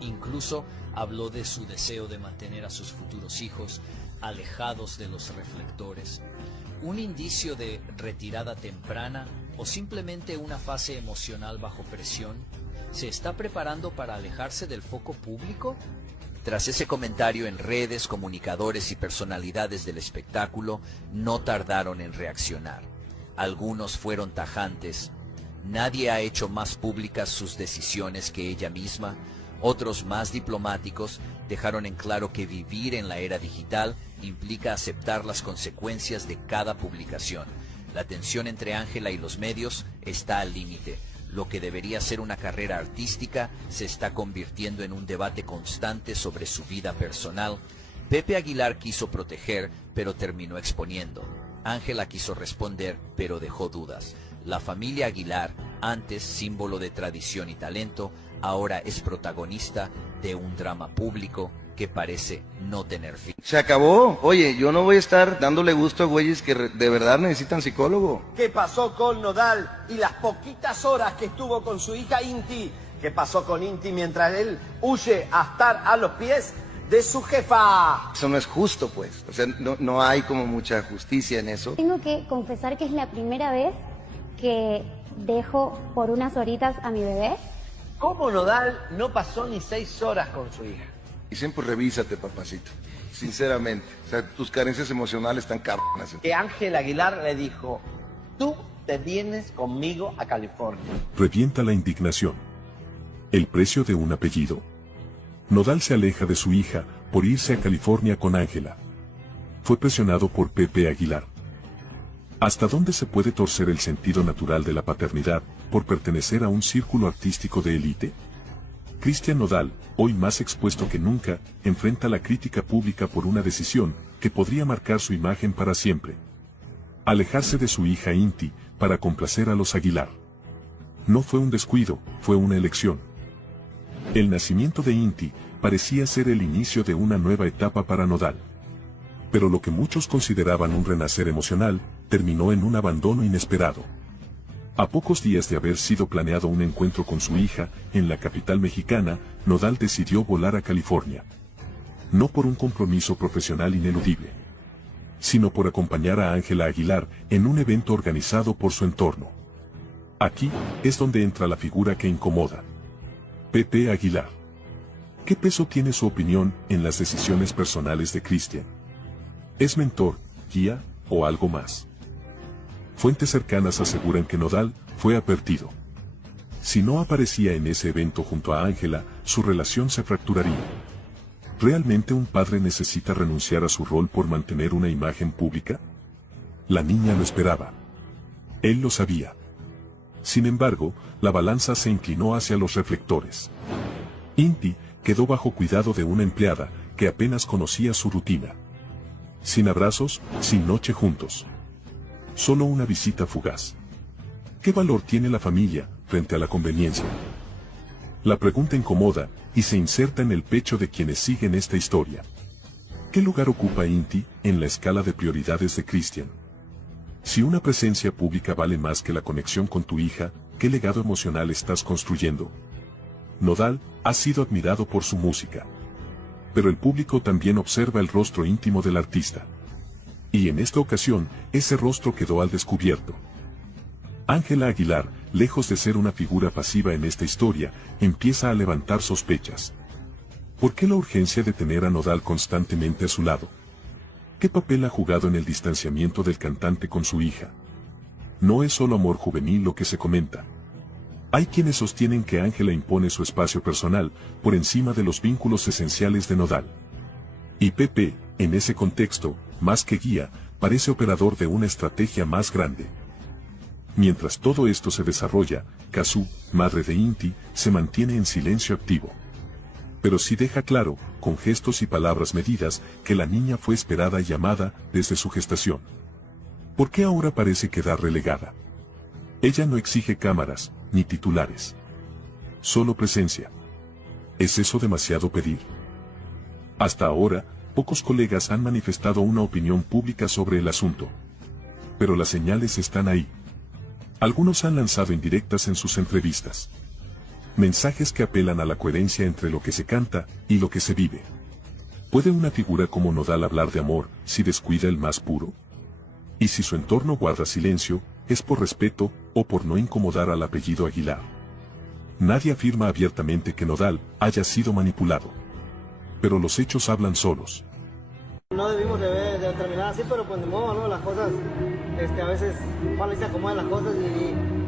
Incluso habló de su deseo de mantener a sus futuros hijos alejados de los reflectores. ¿Un indicio de retirada temprana o simplemente una fase emocional bajo presión? ¿Se está preparando para alejarse del foco público? Tras ese comentario en redes, comunicadores y personalidades del espectáculo no tardaron en reaccionar. Algunos fueron tajantes. Nadie ha hecho más públicas sus decisiones que ella misma. Otros, más diplomáticos, dejaron en claro que vivir en la era digital implica aceptar las consecuencias de cada publicación. La tensión entre Ángela y los medios está al límite. Lo que debería ser una carrera artística se está convirtiendo en un debate constante sobre su vida personal. Pepe Aguilar quiso proteger, pero terminó exponiendo. Ángela quiso responder, pero dejó dudas. La familia Aguilar, antes símbolo de tradición y talento, ahora es protagonista de un drama público que parece no tener fin. Se acabó. Oye, yo no voy a estar dándole gusto a güeyes que de verdad necesitan psicólogo. ¿Qué pasó con Nodal y las poquitas horas que estuvo con su hija Inti? ¿Qué pasó con Inti mientras él huye a estar a los pies de su jefa? Eso no es justo, pues. O sea, no hay como mucha justicia en eso. Tengo que confesar que es la primera vez que dejo por unas horitas a mi bebé. ¿Cómo Nodal no pasó ni 6 horas con su hija? Dicen, pues revísate, papacito. Sinceramente. O sea, tus carencias emocionales están cabronas. Que Ángela Aguilar le dijo, tú te vienes conmigo a California. Revienta la indignación. ¿El precio de un apellido? Nodal se aleja de su hija por irse a California con Ángela. Fue presionado por Pepe Aguilar. ¿Hasta dónde se puede torcer el sentido natural de la paternidad por pertenecer a un círculo artístico de élite? Cristian Nodal, hoy más expuesto que nunca, enfrenta la crítica pública por una decisión que podría marcar su imagen para siempre. Alejarse de su hija Inti para complacer a los Aguilar. No fue un descuido, fue una elección. El nacimiento de Inti parecía ser el inicio de una nueva etapa para Nodal. Pero lo que muchos consideraban un renacer emocional, terminó en un abandono inesperado. A pocos días de haber sido planeado un encuentro con su hija en la capital mexicana, Nodal decidió volar a California. No por un compromiso profesional ineludible, sino por acompañar a Ángela Aguilar en un evento organizado por su entorno. Aquí es donde entra la figura que incomoda. Pepe Aguilar. ¿Qué peso tiene su opinión en las decisiones personales de Cristian? ¿Es mentor, guía o algo más? Fuentes cercanas aseguran que Nodal fue advertido. Si no aparecía en ese evento junto a Ángela, su relación se fracturaría. ¿Realmente un padre necesita renunciar a su rol por mantener una imagen pública? La niña lo esperaba. Él lo sabía. Sin embargo, la balanza se inclinó hacia los reflectores. Inti quedó bajo cuidado de una empleada que apenas conocía su rutina. Sin abrazos, sin noche juntos. Solo una visita fugaz. ¿Qué valor tiene la familia frente a la conveniencia? La pregunta incomoda y se inserta en el pecho de quienes siguen esta historia. ¿Qué lugar ocupa Inti en la escala de prioridades de Cristian? Si una presencia pública vale más que la conexión con tu hija, ¿qué legado emocional estás construyendo? Nodal ha sido admirado por su música. Pero el público también observa el rostro íntimo del artista. Y en esta ocasión, ese rostro quedó al descubierto. Ángela Aguilar, lejos de ser una figura pasiva en esta historia, empieza a levantar sospechas. ¿Por qué la urgencia de tener a Nodal constantemente a su lado? ¿Qué papel ha jugado en el distanciamiento del cantante con su hija? No es solo amor juvenil lo que se comenta. Hay quienes sostienen que Ángela impone su espacio personal por encima de los vínculos esenciales de Nodal. Y Pepe, en ese contexto, más que guía, parece operador de una estrategia más grande. Mientras todo esto se desarrolla, Kazu, madre de Inti, se mantiene en silencio activo. Pero sí deja claro, con gestos y palabras medidas, que la niña fue esperada y amada desde su gestación. ¿Por qué ahora parece quedar relegada? Ella no exige cámaras, ni titulares. Solo presencia. ¿Es eso demasiado pedir? Hasta ahora, pocos colegas han manifestado una opinión pública sobre el asunto. Pero las señales están ahí. Algunos han lanzado indirectas en sus entrevistas. Mensajes que apelan a la coherencia entre lo que se canta y lo que se vive. ¿Puede una figura como Nodal hablar de amor si descuida el más puro? Y si su entorno guarda silencio, ¿es por respeto o por no incomodar al apellido Aguilar? Nadie afirma abiertamente que Nodal haya sido manipulado. Pero los hechos hablan solos. No debimos de terminar así, pero pues de modo, ¿no? Las cosas, a veces, ojalá se acomodan las cosas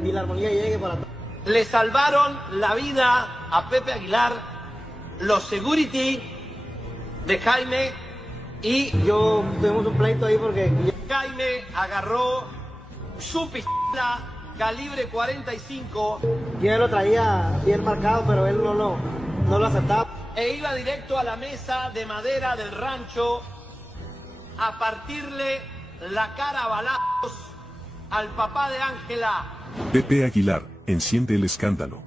y la armonía llegue para todos. Le salvaron la vida a Pepe Aguilar, los security de Jaime y... Yo tuvimos un pleito ahí porque... Jaime agarró su pistola calibre 45. Yo lo traía bien marcado, pero él no lo aceptaba. E iba directo a la mesa de madera del rancho a partirle la cara a balazos al papá de Ángela. Pepe Aguilar enciende el escándalo.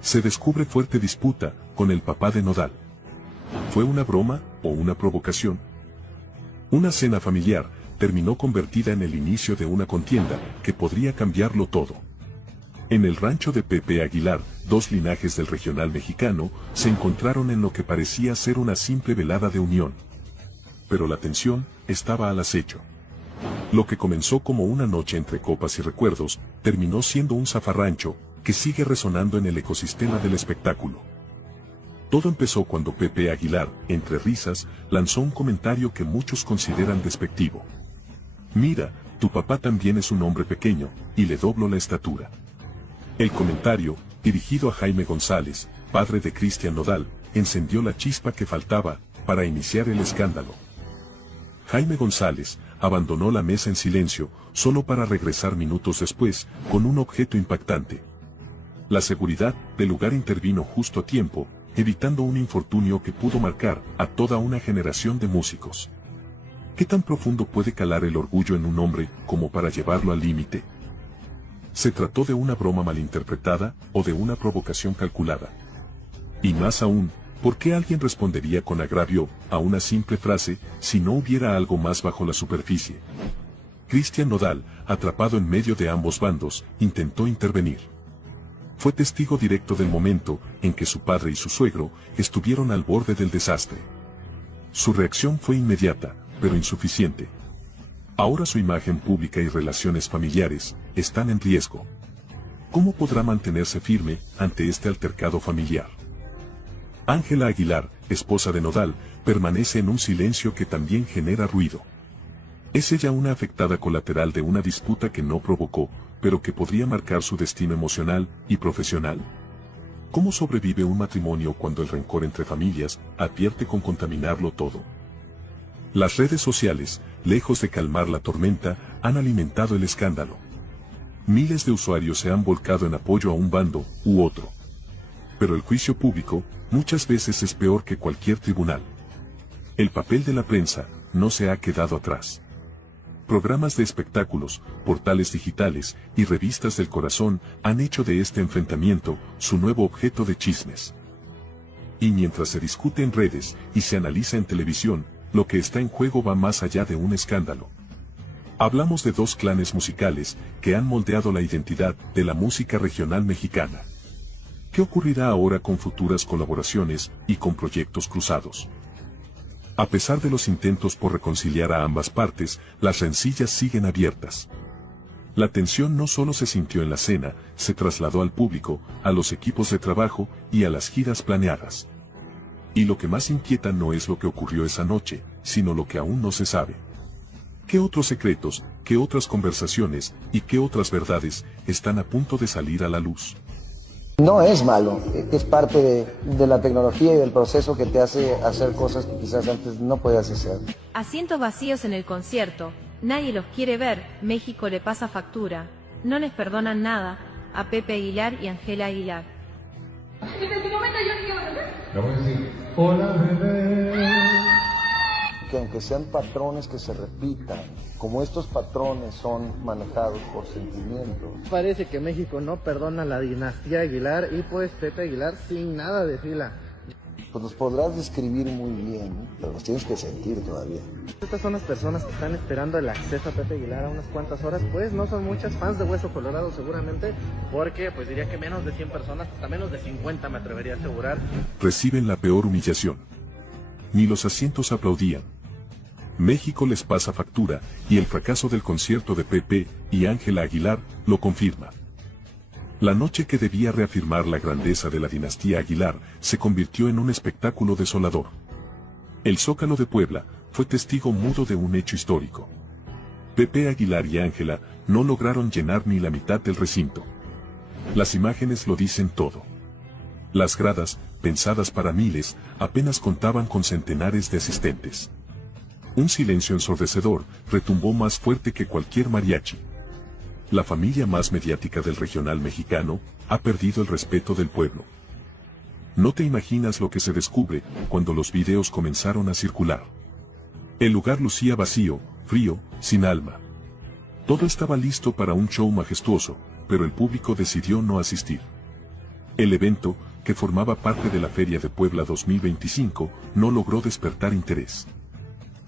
Se descubre fuerte disputa con el papá de Nodal. ¿Fue una broma o una provocación? Una cena familiar terminó convertida en el inicio de una contienda que podría cambiarlo todo. En el rancho de Pepe Aguilar, dos linajes del regional mexicano se encontraron en lo que parecía ser una simple velada de unión. Pero la tensión estaba al acecho. Lo que comenzó como una noche entre copas y recuerdos, terminó siendo un zafarrancho que sigue resonando en el ecosistema del espectáculo. Todo empezó cuando Pepe Aguilar, entre risas, lanzó un comentario que muchos consideran despectivo. Mira, tu papá también es un hombre pequeño, y le doblo la estatura. El comentario, dirigido a Jaime González, padre de Cristian Nodal, encendió la chispa que faltaba para iniciar el escándalo. Jaime González abandonó la mesa en silencio, solo para regresar minutos después, con un objeto impactante. La seguridad del lugar intervino justo a tiempo, evitando un infortunio que pudo marcar a toda una generación de músicos. ¿Qué tan profundo puede calar el orgullo en un hombre como para llevarlo al límite? ¿Se trató de una broma malinterpretada o de una provocación calculada? Y más aún, ¿por qué alguien respondería con agravio a una simple frase si no hubiera algo más bajo la superficie? Cristian Nodal, atrapado en medio de ambos bandos, intentó intervenir. Fue testigo directo del momento en que su padre y su suegro estuvieron al borde del desastre. Su reacción fue inmediata, pero insuficiente. Ahora su imagen pública y relaciones familiares están en riesgo. ¿Cómo podrá mantenerse firme ante este altercado familiar? Ángela Aguilar, esposa de Nodal, permanece en un silencio que también genera ruido. ¿Es ella una afectada colateral de una disputa que no provocó, pero que podría marcar su destino emocional y profesional? ¿Cómo sobrevive un matrimonio cuando el rencor entre familias advierte con contaminarlo todo? Las redes sociales, lejos de calmar la tormenta, han alimentado el escándalo. Miles de usuarios se han volcado en apoyo a un bando u otro. Pero el juicio público, muchas veces es peor que cualquier tribunal. El papel de la prensa no se ha quedado atrás. Programas de espectáculos, portales digitales y revistas del corazón han hecho de este enfrentamiento su nuevo objeto de chismes. Y mientras se discute en redes y se analiza en televisión, lo que está en juego va más allá de un escándalo. Hablamos de dos clanes musicales que han moldeado la identidad de la música regional mexicana. ¿Qué ocurrirá ahora con futuras colaboraciones y con proyectos cruzados? A pesar de los intentos por reconciliar a ambas partes, las rencillas siguen abiertas. La tensión no solo se sintió en la cena, se trasladó al público, a los equipos de trabajo y a las giras planeadas. Y lo que más inquieta no es lo que ocurrió esa noche, sino lo que aún no se sabe. ¿Qué otros secretos, qué otras conversaciones y qué otras verdades están a punto de salir a la luz? No es malo, es parte de la tecnología y del proceso que te hace hacer cosas que quizás antes no podías hacer. Asientos vacíos en el concierto, nadie los quiere ver, México le pasa factura, no les perdonan nada, a Pepe Aguilar y Ángela Aguilar. Hola, bebé. Que aunque sean patrones que se repitan, como estos patrones son manejados por sentimientos. Parece que México no perdona a la dinastía Aguilar y pues Pepe Aguilar sin nada de fila. Pues los podrás describir muy bien, pero los tienes que sentir todavía. Estas son las personas que están esperando el acceso a Pepe Aguilar a unas cuantas horas, pues no son muchas fans de Hueso Colorado seguramente, porque pues diría que menos de 100 personas, hasta menos de 50 me atrevería a asegurar. Reciben la peor humillación. Ni los asientos aplaudían. México les pasa factura, y el fracaso del concierto de Pepe y Ángela Aguilar lo confirma. La noche que debía reafirmar la grandeza de la dinastía Aguilar se convirtió en un espectáculo desolador. El Zócalo de Puebla fue testigo mudo de un hecho histórico. Pepe Aguilar y Ángela no lograron llenar ni la mitad del recinto. Las imágenes lo dicen todo. Las gradas, pensadas para miles, apenas contaban con centenares de asistentes. Un silencio ensordecedor retumbó más fuerte que cualquier mariachi. La familia más mediática del regional mexicano ha perdido el respeto del pueblo. No te imaginas lo que se descubre cuando los videos comenzaron a circular. El lugar lucía vacío, frío, sin alma. Todo estaba listo para un show majestuoso, pero el público decidió no asistir. El evento, que formaba parte de la Feria de Puebla 2025, no logró despertar interés.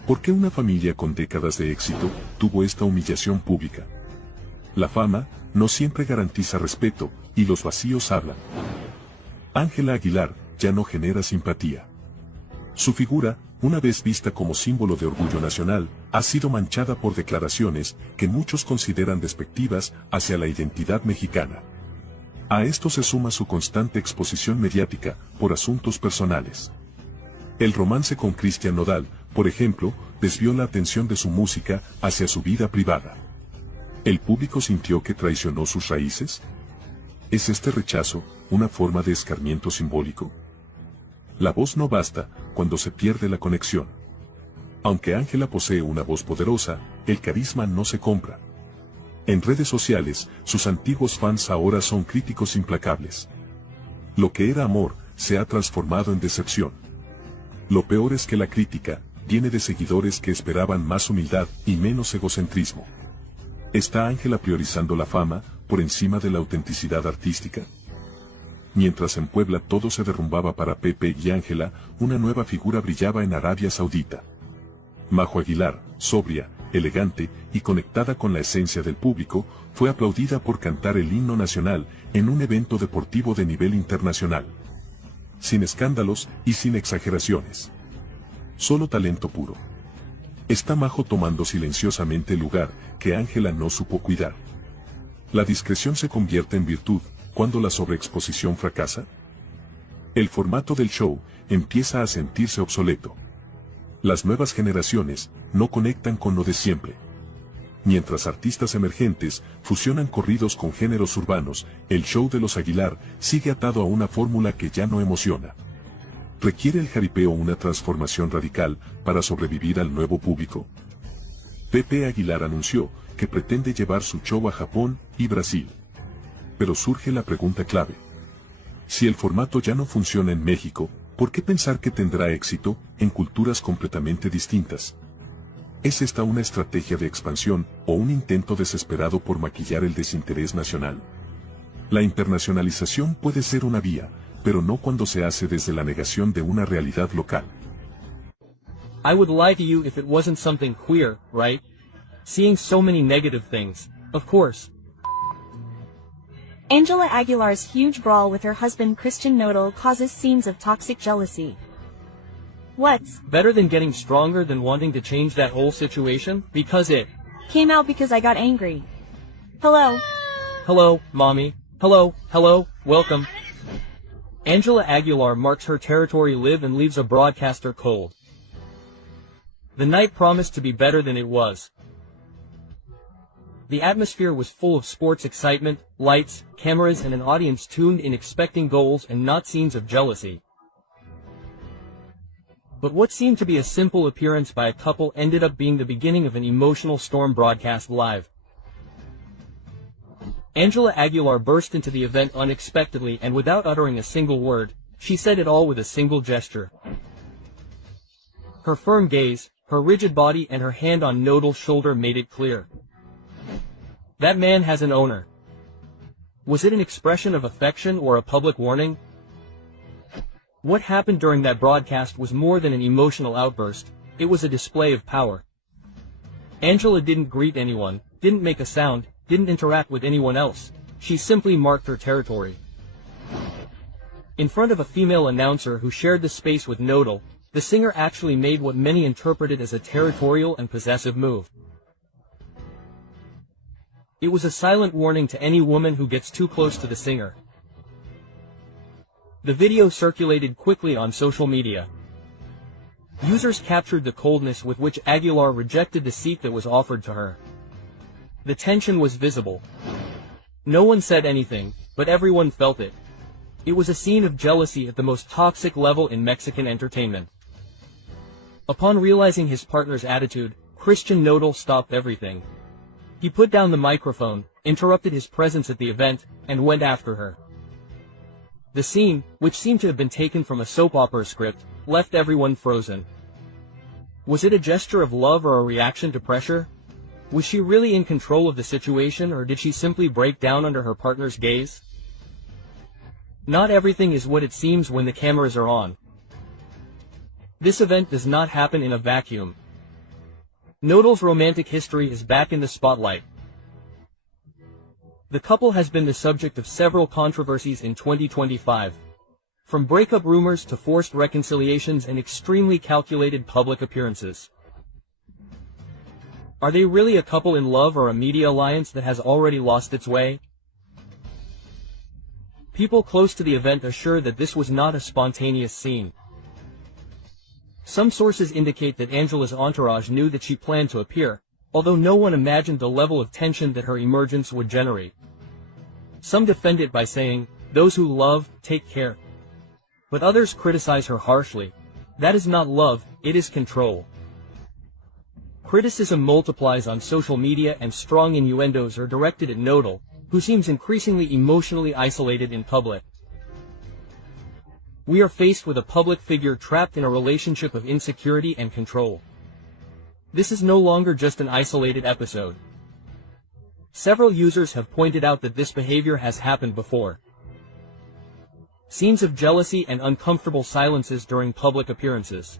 ¿Por qué una familia con décadas de éxito tuvo esta humillación pública? La fama no siempre garantiza respeto, y los vacíos hablan. Ángela Aguilar ya no genera simpatía. Su figura, una vez vista como símbolo de orgullo nacional, ha sido manchada por declaraciones que muchos consideran despectivas hacia la identidad mexicana. A esto se suma su constante exposición mediática por asuntos personales. El romance con Cristian Nodal, por ejemplo, desvió la atención de su música hacia su vida privada. ¿El público sintió que traicionó sus raíces? ¿Es este rechazo una forma de escarmiento simbólico? La voz no basta cuando se pierde la conexión. Aunque Ángela posee una voz poderosa, el carisma no se compra. En redes sociales, sus antiguos fans ahora son críticos implacables. Lo que era amor se ha transformado en decepción. Lo peor es que la crítica viene de seguidores que esperaban más humildad y menos egocentrismo. ¿Está Ángela priorizando la fama por encima de la autenticidad artística? Mientras en Puebla todo se derrumbaba para Pepe y Ángela, una nueva figura brillaba en Arabia Saudita. Majo Aguilar, sobria, elegante y conectada con la esencia del público, fue aplaudida por cantar el himno nacional en un evento deportivo de nivel internacional. Sin escándalos y sin exageraciones. Solo talento puro. Está Majo tomando silenciosamente el lugar que Ángela no supo cuidar. ¿La discreción se convierte en virtud cuando la sobreexposición fracasa? El formato del show empieza a sentirse obsoleto. Las nuevas generaciones no conectan con lo de siempre. Mientras artistas emergentes fusionan corridos con géneros urbanos, el show de los Aguilar sigue atado a una fórmula que ya no emociona. ¿Requiere el jaripeo una transformación radical para sobrevivir al nuevo público? Pepe Aguilar anunció que pretende llevar su show a Japón y Brasil. Pero surge la pregunta clave. Si el formato ya no funciona en México, ¿por qué pensar que tendrá éxito en culturas completamente distintas? ¿Es esta una estrategia de expansión o un intento desesperado por maquillar el desinterés nacional? La internacionalización puede ser una vía, pero no cuando se hace desde la negación de una realidad local. I would lie to you if it wasn't something queer, right? Seeing so many negative things, of course. Ángela Aguilar's huge brawl with her husband Christian Nodal causes scenes of toxic jealousy. What's better than getting stronger than wanting to change that whole situation? Because it came out because I got angry. Hello. Hello, mommy. Hello, welcome. Ángela Aguilar marks her territory live and leaves a broadcaster cold. The night promised to be better than it was. The atmosphere was full of sports excitement, lights, cameras and an audience tuned in expecting goals and not scenes of jealousy. But what seemed to be a simple appearance by a couple ended up being the beginning of an emotional storm broadcast live. Ángela Aguilar burst into the event unexpectedly and without uttering a single word, she said it all with a single gesture. Her firm gaze, her rigid body and her hand on Nodal's shoulder made it clear. That man has an owner. Was it an expression of affection or a public warning? What happened during that broadcast was more than an emotional outburst, it was a display of power. Ángela didn't greet anyone, didn't make a sound, didn't interact with anyone else, she simply marked her territory. In front of a female announcer who shared the space with Nodal, the singer actually made what many interpreted as a territorial and possessive move. It was a silent warning to any woman who gets too close to the singer. The video circulated quickly on social media. Users captured the coldness with which Aguilar rejected the seat that was offered to her. The tension was visible. No one said anything, but everyone felt it. It was a scene of jealousy at the most toxic level in Mexican entertainment. Upon realizing his partner's attitude, Christian Nodal stopped everything. He put down the microphone, interrupted his presence at the event, and went after her. The scene, which seemed to have been taken from a soap opera script, left everyone frozen. Was it a gesture of love or a reaction to pressure? Was she really in control of the situation or did she simply break down under her partner's gaze? Not everything is what it seems when the cameras are on. This event does not happen in a vacuum. Nodal's romantic history is back in the spotlight. The couple has been the subject of several controversies in 2025. From breakup rumors to forced reconciliations and extremely calculated public appearances. Are they really a couple in love or a media alliance that has already lost its way? People close to the event assure that this was not a spontaneous scene. Some sources indicate that Ángela's entourage knew that she planned to appear, although no one imagined the level of tension that her emergence would generate. Some defend it by saying, "Those who love, take care." But others criticize her harshly. That is not love, it is control. Criticism multiplies on social media and strong innuendos are directed at Nodal, who seems increasingly emotionally isolated in public. We are faced with a public figure trapped in a relationship of insecurity and control. This is no longer just an isolated episode. Several users have pointed out that this behavior has happened before. Scenes of jealousy and uncomfortable silences during public appearances.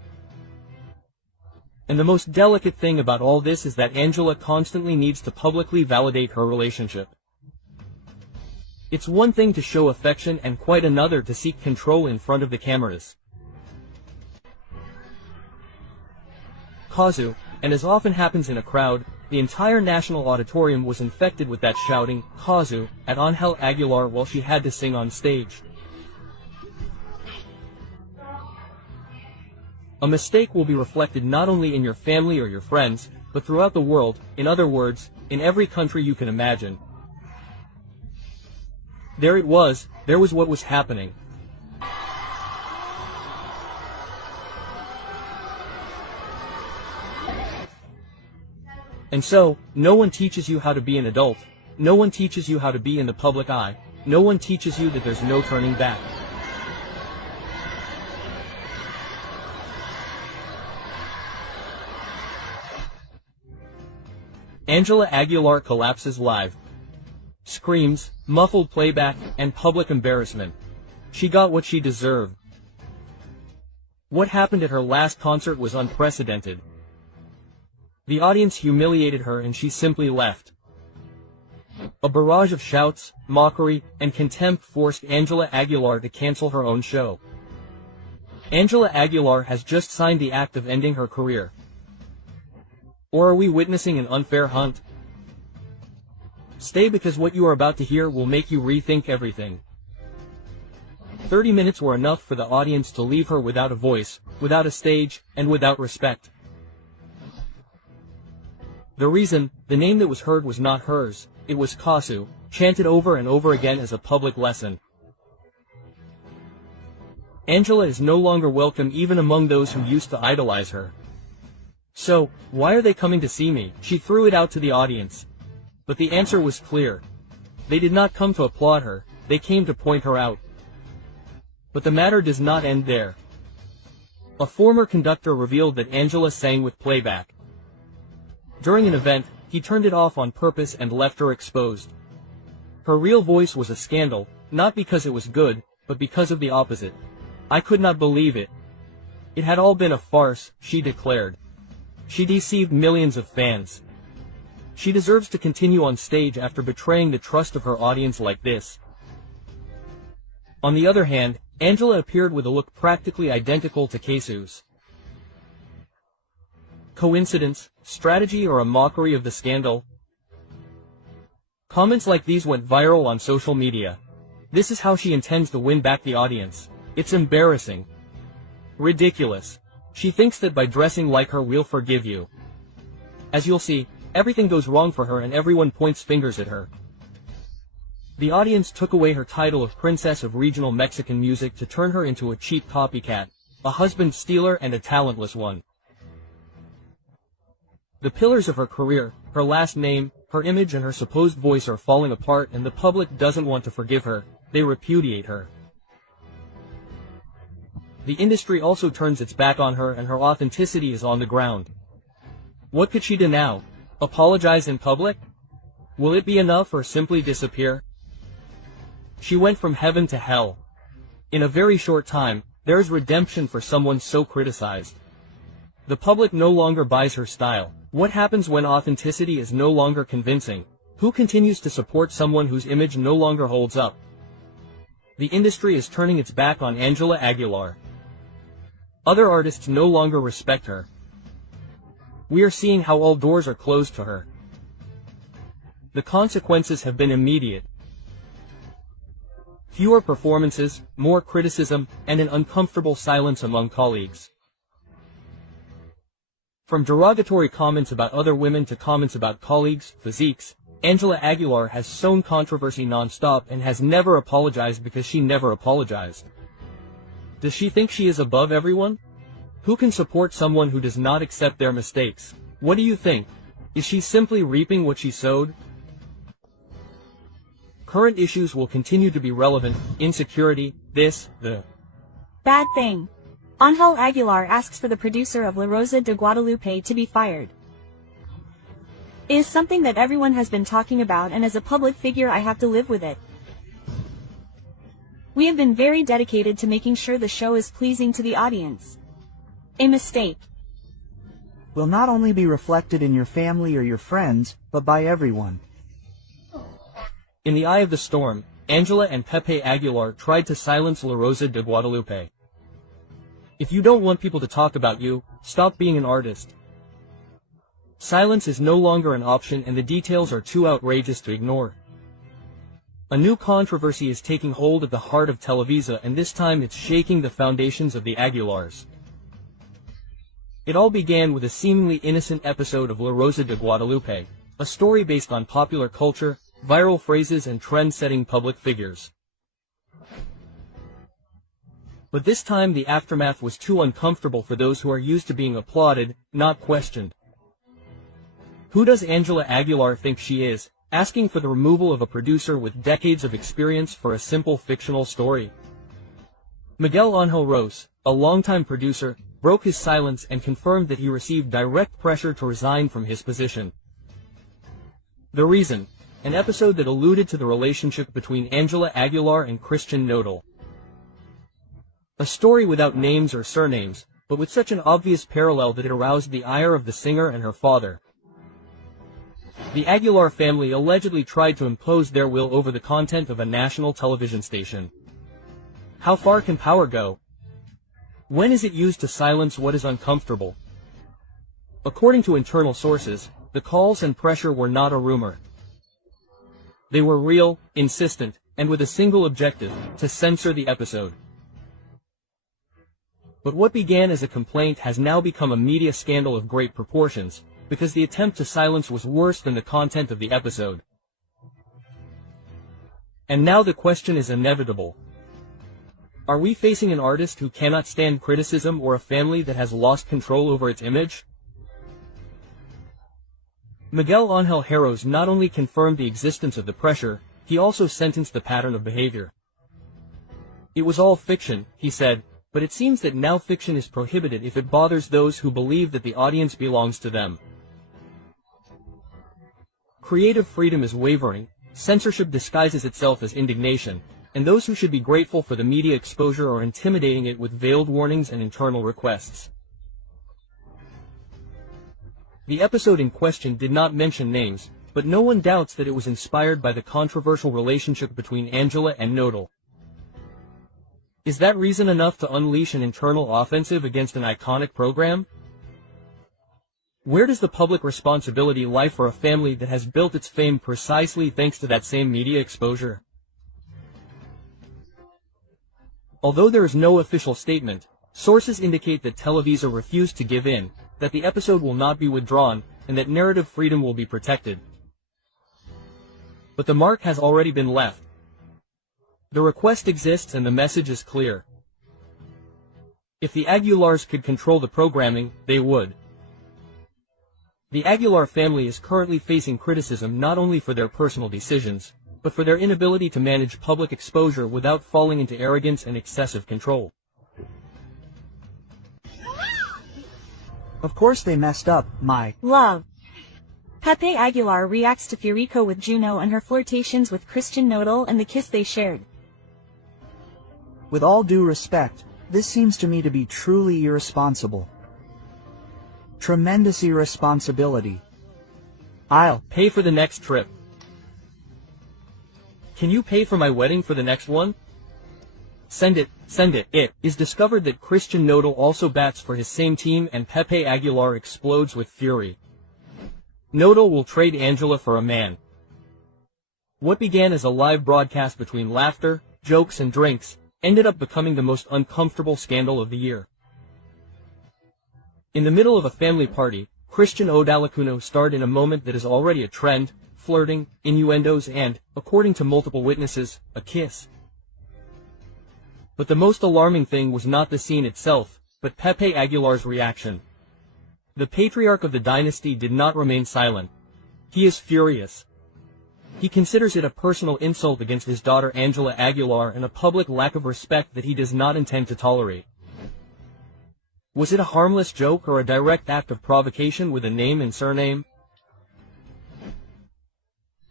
And the most delicate thing about all this is that Ángela constantly needs to publicly validate her relationship. It's one thing to show affection and quite another to seek control in front of the cameras. Kazu, and as often happens in a crowd, the entire national auditorium was infected with that shouting, Kazu, at Ángela Aguilar while she had to sing on stage. A mistake will be reflected not only in your family or your friends, but throughout the world, in other words, in every country you can imagine. There was what was happening. And so, no one teaches you how to be an adult, no one teaches you how to be in the public eye, no one teaches you that there's no turning back. Ángela Aguilar collapses live. Screams, muffled playback, and public embarrassment. She got what she deserved. What happened at her last concert was unprecedented. The audience humiliated her and she simply left. A barrage of shouts, mockery, and contempt forced Ángela Aguilar to cancel her own show. Ángela Aguilar has just signed the act of ending her career. Or are we witnessing an unfair hunt? Stay because what you are about to hear will make you rethink everything. 30 minutes were enough for the audience to leave her without a voice, without a stage, and without respect. The reason, the name that was heard was not hers, it was Kasu, chanted over and over again as a public lesson. Angela is no longer welcome even among those who used to idolize her. So, why are they coming to see me? She threw it out to the audience. But the answer was clear. They did not come to applaud her, they came to point her out. But the matter does not end there. A former conductor revealed that Angela sang with playback. During an event, he turned it off on purpose and left her exposed. Her real voice was a scandal, not because it was good, but because of the opposite. I could not believe it. It had all been a farce, she declared. She deceived millions of fans. She deserves to continue on stage after betraying the trust of her audience like this. On the other hand, Angela appeared with a look practically identical to Kasu's. Coincidence, strategy, or a mockery of the scandal? Comments like these went viral on social media. This is how she intends to win back the audience. It's embarrassing. Ridiculous. She thinks that by dressing like her we'll forgive you. As you'll see, everything goes wrong for her and everyone points fingers at her. The audience took away her title of Princess of Regional Mexican Music to turn her into a cheap copycat, a husband stealer and a talentless one. The pillars of her career, her last name, her image and her supposed voice are falling apart and the public doesn't want to forgive her, they repudiate her. The industry also turns its back on her and her authenticity is on the ground. What could she do now? Apologize in public? Will it be enough or simply disappear? She went from heaven to hell. In a very short time, there is redemption for someone so criticized. The public no longer buys her style. What happens when authenticity is no longer convincing? Who continues to support someone whose image no longer holds up? The industry is turning its back on Angela Aguilar. Other artists no longer respect her. We are seeing how all doors are closed to her. The consequences have been immediate. Fewer performances, more criticism, and an uncomfortable silence among colleagues. From derogatory comments about other women to comments about colleagues' physiques, Angela Aguilar has sown controversy non-stop and has never apologized because she never apologized. Does she think she is above everyone? Who can support someone who does not accept their mistakes? What do you think? Is she simply reaping what she sowed? Current issues will continue to be relevant: insecurity, this, the bad thing. Ángela Aguilar asks for the producer of La Rosa de Guadalupe to be fired. It is something that everyone has been talking about, and as a public figure I have to live with it. We have been very dedicated to making sure the show is pleasing to the audience. A mistake will not only be reflected in your family or your friends, but by everyone. In the eye of the storm, Angela and Pepe Aguilar tried to silence La Rosa de Guadalupe. If you don't want people to talk about you, stop being an artist. Silence is no longer an option and the details are too outrageous to ignore. A new controversy is taking hold at the heart of Televisa, and this time it's shaking the foundations of the Aguilars. It all began with a seemingly innocent episode of La Rosa de Guadalupe, a story based on popular culture, viral phrases and trend-setting public figures. But this time the aftermath was too uncomfortable for those who are used to being applauded, not questioned. Who does Angela Aguilar think she is, asking for the removal of a producer with decades of experience for a simple fictional story? Miguel Ángel Ros, a longtime producer, broke his silence and confirmed that he received direct pressure to resign from his position. The reason? An episode that alluded to the relationship between Angela Aguilar and Christian Nodal. A story without names or surnames, but with such an obvious parallel that it aroused the ire of the singer and her father. The Aguilar family allegedly tried to impose their will over the content of a national television station. How far can power go? When is it used to silence what is uncomfortable? According to internal sources, the calls and pressure were not a rumor. They were real, insistent, and with a single objective: to censor the episode. But what began as a complaint has now become a media scandal of great proportions, because the attempt to silence was worse than the content of the episode. And now the question is inevitable. Are we facing an artist who cannot stand criticism or a family that has lost control over its image? Miguel Ángel Harroz not only confirmed the existence of the pressure, he also sentenced the pattern of behavior. It was all fiction, he said, but it seems that now fiction is prohibited if it bothers those who believe that the audience belongs to them. Creative freedom is wavering, censorship disguises itself as indignation, and those who should be grateful for the media exposure are intimidating it with veiled warnings and internal requests. The episode in question did not mention names, but no one doubts that it was inspired by the controversial relationship between Angela and Nodal. Is that reason enough to unleash an internal offensive against an iconic program? Where does the public responsibility lie for a family that has built its fame precisely thanks to that same media exposure? Although there is no official statement, sources indicate that Televisa refused to give in, that the episode will not be withdrawn, and that narrative freedom will be protected. But the mark has already been left. The request exists and the message is clear. If the Aguilars could control the programming, they would. The Aguilar family is currently facing criticism not only for their personal decisions, but for their inability to manage public exposure without falling into arrogance and excessive control. Of course they messed up, my love. Pepe Aguilar reacts to Furico with Juno and her flirtations with Christian Nodal and the kiss they shared. With all due respect, this seems to me to be truly irresponsible. Tremendous irresponsibility. I'll pay for the next trip. Can you pay for my wedding for the next one? Send it, send it. It is discovered that Christian Nodal also bats for his same team and Pepe Aguilar explodes with fury. Nodal will trade Angela for a man. What began as a live broadcast between laughter, jokes and drinks, ended up becoming the most uncomfortable scandal of the year. In the middle of a family party, Christian Odalacuno starred in a moment that is already a trend, flirting, innuendos and, according to multiple witnesses, a kiss. But the most alarming thing was not the scene itself, but Pepe Aguilar's reaction. The patriarch of the dynasty did not remain silent. He is furious. He considers it a personal insult against his daughter Angela Aguilar and a public lack of respect that he does not intend to tolerate. Was it a harmless joke or a direct act of provocation with a name and surname?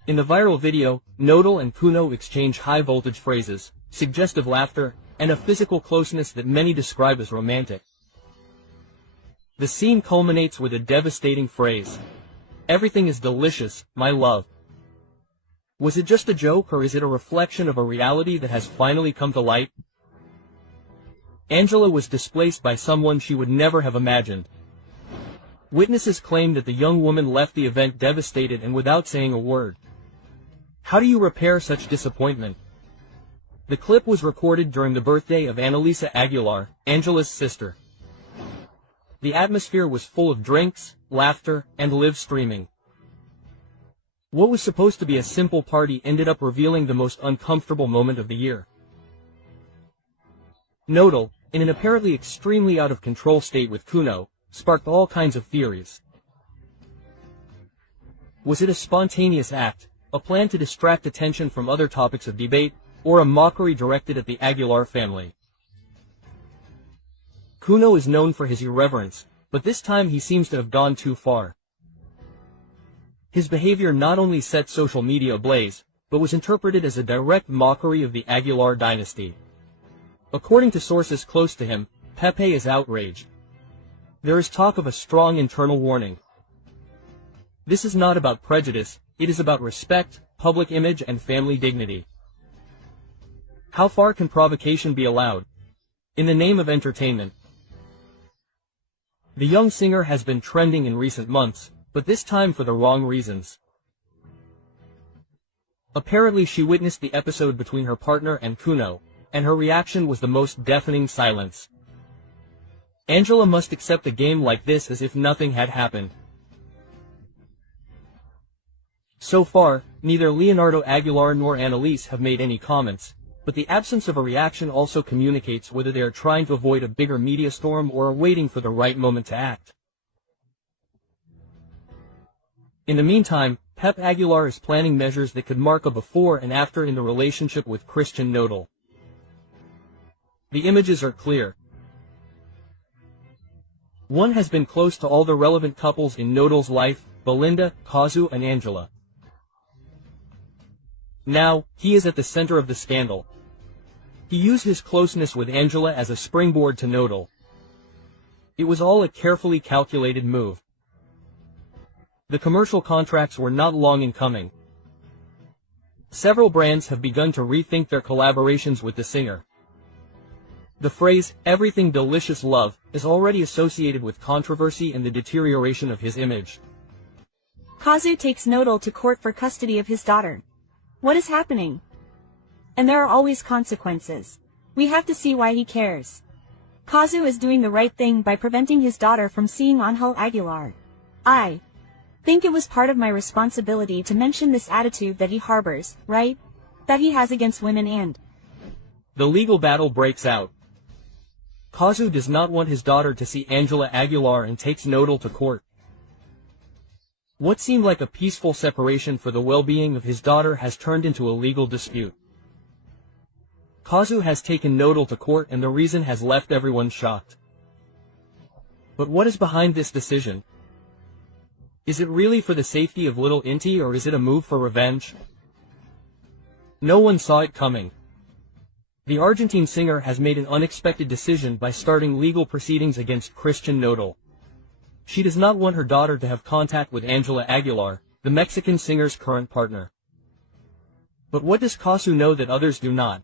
In the viral video, Nodal and Kuno exchange high-voltage phrases, suggestive laughter, and a physical closeness that many describe as romantic. The scene culminates with a devastating phrase. "Everything is delicious, my love." Was it just a joke or is it a reflection of a reality that has finally come to light? Angela was displaced by someone she would never have imagined. Witnesses claim that the young woman left the event devastated and without saying a word. How do you repair such disappointment? The clip was recorded during the birthday of Annalisa Aguilar, Angela's sister. The atmosphere was full of drinks, laughter, and live streaming. What was supposed to be a simple party ended up revealing the most uncomfortable moment of the year. Nodal, in an apparently extremely out-of-control state with Kuno, sparked all kinds of theories. Was it a spontaneous act, a plan to distract attention from other topics of debate, or a mockery directed at the Aguilar family? Kuno is known for his irreverence, but this time he seems to have gone too far. His behavior not only set social media ablaze, but was interpreted as a direct mockery of the Aguilar dynasty. According to sources close to him, Pepe is outraged. There is talk of a strong internal warning. This is not about prejudice, it is about respect, public image and family dignity. How far can provocation be allowed? In the name of entertainment. The young singer has been trending in recent months, but this time for the wrong reasons. Apparently she witnessed the episode between her partner and Kuno, and her reaction was the most deafening silence. Angela must accept a game like this as if nothing had happened. So far, neither Leonardo Aguilar nor Annalise have made any comments, but the absence of a reaction also communicates whether they are trying to avoid a bigger media storm or are waiting for the right moment to act. In the meantime, Pepe Aguilar is planning measures that could mark a before and after in the relationship with Christian Nodal. The images are clear. One has been close to all the relevant couples in Nodal's life, Belinda, Kazu and Angela. Now, he is at the center of the scandal. He used his closeness with Angela as a springboard to Nodal. It was all a carefully calculated move. The commercial contracts were not long in coming. Several brands have begun to rethink their collaborations with the singer. The phrase, "everything delicious love," is already associated with controversy and the deterioration of his image. Kazu takes Nodal to court for custody of his daughter. What is happening? And there are always consequences. We have to see why he cares. Kazu is doing the right thing by preventing his daughter from seeing Ángela Aguilar. I think it was part of my responsibility to mention this attitude that he harbors, right? That he has against women and... The legal battle breaks out. Kazu does not want his daughter to see Ángela Aguilar and takes Nodal to court. What seemed like a peaceful separation for the well-being of his daughter has turned into a legal dispute. Kazu has taken Nodal to court and the reason has left everyone shocked. But what is behind this decision? Is it really for the safety of little Inti or is it a move for revenge? No one saw it coming. The Argentine singer has made an unexpected decision by starting legal proceedings against Christian Nodal. She does not want her daughter to have contact with Ángela Aguilar, the Mexican singer's current partner. But what does Kazu know that others do not?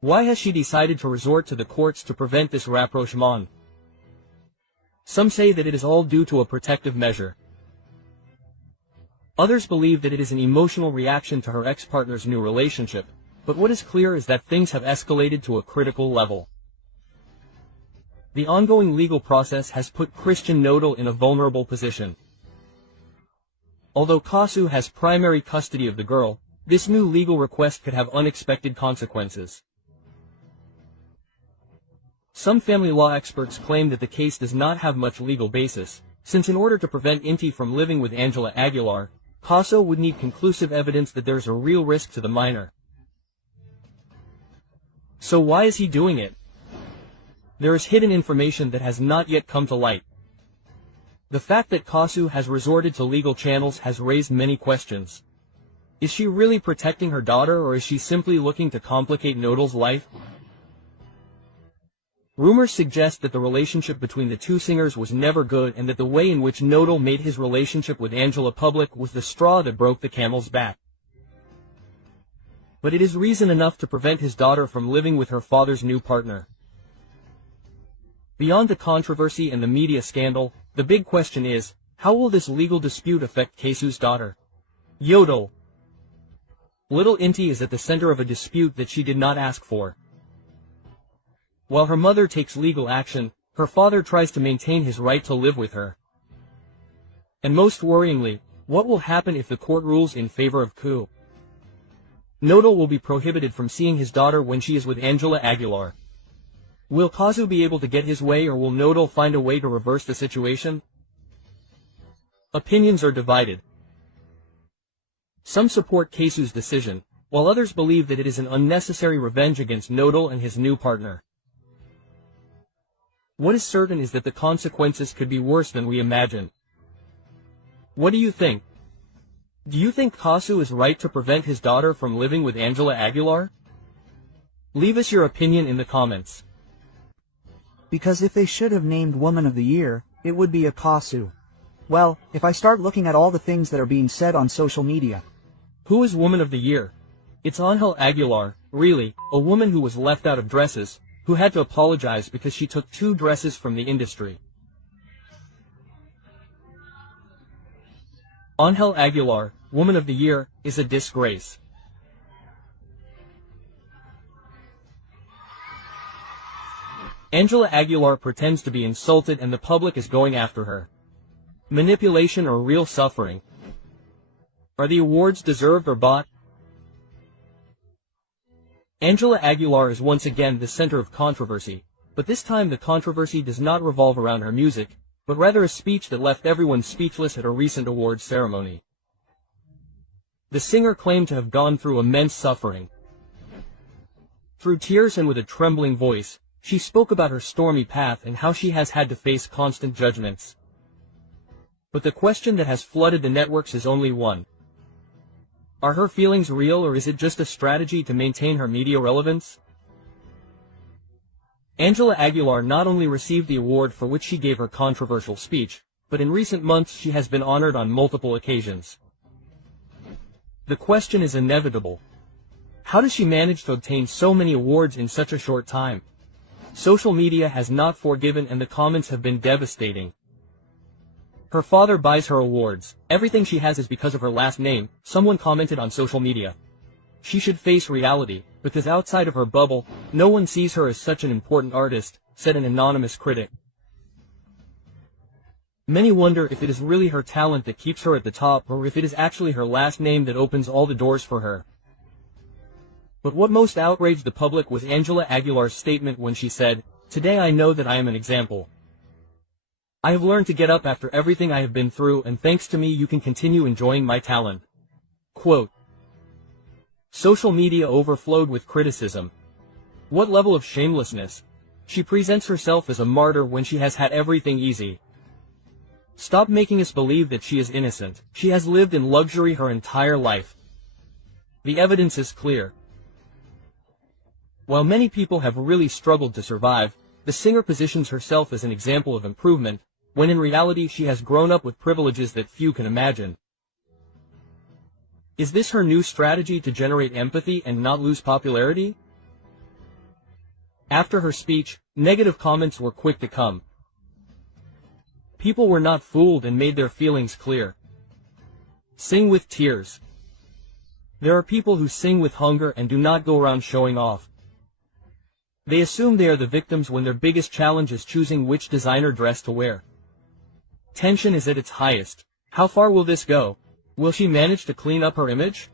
Why has she decided to resort to the courts to prevent this rapprochement? Some say that it is all due to a protective measure. Others believe that it is an emotional reaction to her ex-partner's new relationship, but what is clear is that things have escalated to a critical level. The ongoing legal process has put Christian Nodal in a vulnerable position. Although Kazu has primary custody of the girl, this new legal request could have unexpected consequences. Some family law experts claim that the case does not have much legal basis, since in order to prevent Inti from living with Ángela Aguilar, Kazu would need conclusive evidence that there is a real risk to the minor. So why is he doing it? There is hidden information that has not yet come to light. The fact that Kazu has resorted to legal channels has raised many questions. Is she really protecting her daughter or is she simply looking to complicate Nodal's life? Rumors suggest that the relationship between the two singers was never good and that the way in which Nodal made his relationship with Ángela public was the straw that broke the camel's back. But it is reason enough to prevent his daughter from living with her father's new partner. Beyond the controversy and the media scandal, the big question is, how will this legal dispute affect Kazu's daughter? Yodel. Little Inti is at the center of a dispute that she did not ask for. While her mother takes legal action, her father tries to maintain his right to live with her. And most worryingly, what will happen if the court rules in favor of Ku? Nodal will be prohibited from seeing his daughter when she is with Ángela Aguilar. Will Kazu be able to get his way or will Nodal find a way to reverse the situation? Opinions are divided. Some support Kazu's decision, while others believe that it is an unnecessary revenge against Nodal and his new partner. What is certain is that the consequences could be worse than we imagine. What do you think? Do you think Kazu is right to prevent his daughter from living with Ángela Aguilar? Leave us your opinion in the comments. Because if they should have named Woman of the Year, it would be a Kazu. Well, if I start looking at all the things that are being said on social media. Who is Woman of the Year? It's Ángela Aguilar, really, a woman who was left out of dresses, who had to apologize because she took 2 dresses from the industry. Ángela Aguilar, Woman of the Year, is a disgrace. Ángela Aguilar pretends to be insulted and the public is going after her. Manipulation or real suffering? Are the awards deserved or bought? Ángela Aguilar is once again the center of controversy, but this time the controversy does not revolve around her music, but rather a speech that left everyone speechless at a recent awards ceremony. The singer claimed to have gone through immense suffering. Through tears and with a trembling voice, she spoke about her stormy path and how she has had to face constant judgments. But the question that has flooded the networks is only one. Are her feelings real, or is it just a strategy to maintain her media relevance? Ángela Aguilar not only received the award for which she gave her controversial speech, but in recent months she has been honored on multiple occasions. The question is inevitable. How does she manage to obtain so many awards in such a short time? Social media has not forgiven and the comments have been devastating. Her father buys her awards. Everything she has is because of her last name, someone commented on social media. She should face reality, because outside of her bubble, no one sees her as such an important artist, said an anonymous critic. Many wonder if it is really her talent that keeps her at the top, or if it is actually her last name that opens all the doors for her. But what most outraged the public was Ángela Aguilar's statement when she said, "Today I know that I am an example. I have learned to get up after everything I have been through, and thanks to me you can continue enjoying my talent." Quote. Social media overflowed with criticism. What level of shamelessness? She presents herself as a martyr when she has had everything easy. Stop making us believe that she is innocent. She has lived in luxury her entire life. The evidence is clear. While many people have really struggled to survive, the singer positions herself as an example of improvement, when in reality she has grown up with privileges that few can imagine. Is this her new strategy to generate empathy and not lose popularity? After her speech, negative comments were quick to come. People were not fooled and made their feelings clear. Sing with tears. There are people who sing with hunger and do not go around showing off. They assume they are the victims when their biggest challenge is choosing which designer dress to wear. Tension is at its highest. How far will this go? Will she manage to clean up her image?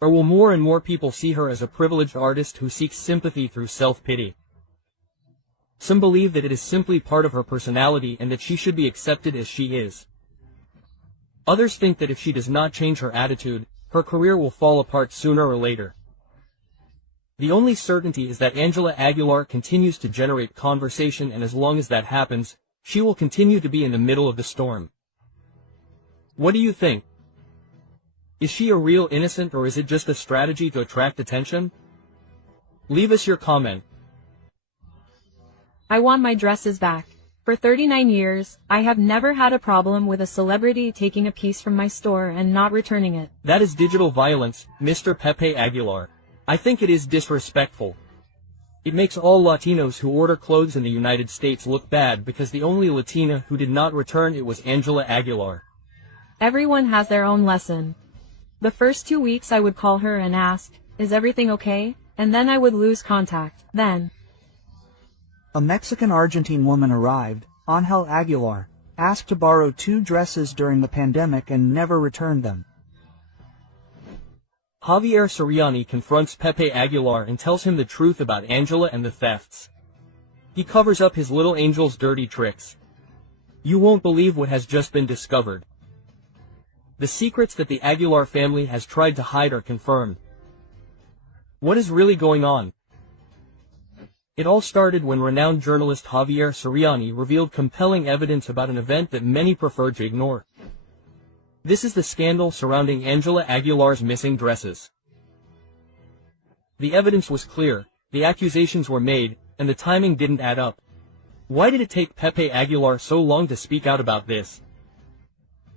Or will more and more people see her as a privileged artist who seeks sympathy through self-pity? Some believe that it is simply part of her personality and that she should be accepted as she is. Others think that if she does not change her attitude, her career will fall apart sooner or later. The only certainty is that Ángela Aguilar continues to generate conversation, and as long as that happens, she will continue to be in the middle of the storm. What do you think? Is she a real innocent, or is it just a strategy to attract attention? Leave us your comment. I want my dresses back. For 39 years, I have never had a problem with a celebrity taking a piece from my store and not returning it. That is digital violence, Mr. Pepe Aguilar. I think it is disrespectful. It makes all Latinos who order clothes in the United States look bad because the only Latina who did not return it was Ángela Aguilar. Everyone has their own lesson. The first 2 weeks I would call her and ask, "Is everything okay?" And then I would lose contact. Then a Mexican-Argentine woman arrived, Ángela Aguilar, asked to borrow 2 dresses during the pandemic and never returned them. Javier Soriani confronts Pepe Aguilar and tells him the truth about Ángela and the thefts. He covers up his little angel's dirty tricks. You won't believe what has just been discovered. The secrets that the Aguilar family has tried to hide are confirmed. What is really going on? It all started when renowned journalist Javier Soriani revealed compelling evidence about an event that many prefer to ignore. This is the scandal surrounding Ángela Aguilar's missing dresses. The evidence was clear, the accusations were made, and the timing didn't add up. Why did it take Pepe Aguilar so long to speak out about this?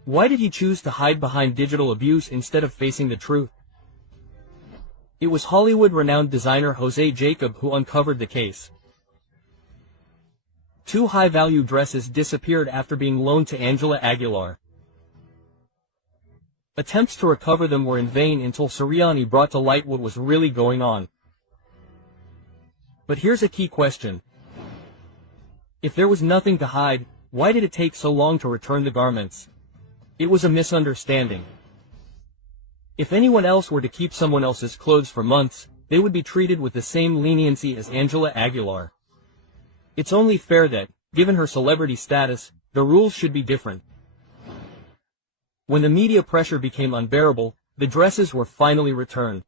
Why did he choose to hide behind digital abuse instead of facing the truth? It was Hollywood-renowned designer Jose Jacob who uncovered the case. 2 high-value dresses disappeared after being loaned to Ángela Aguilar. Attempts to recover them were in vain until Soriani brought to light what was really going on. But here's a key question. If there was nothing to hide, why did it take so long to return the garments? It was a misunderstanding. If anyone else were to keep someone else's clothes for months, they would be treated with the same leniency as Ángela Aguilar. It's only fair that, given her celebrity status, the rules should be different. When the media pressure became unbearable, the dresses were finally returned.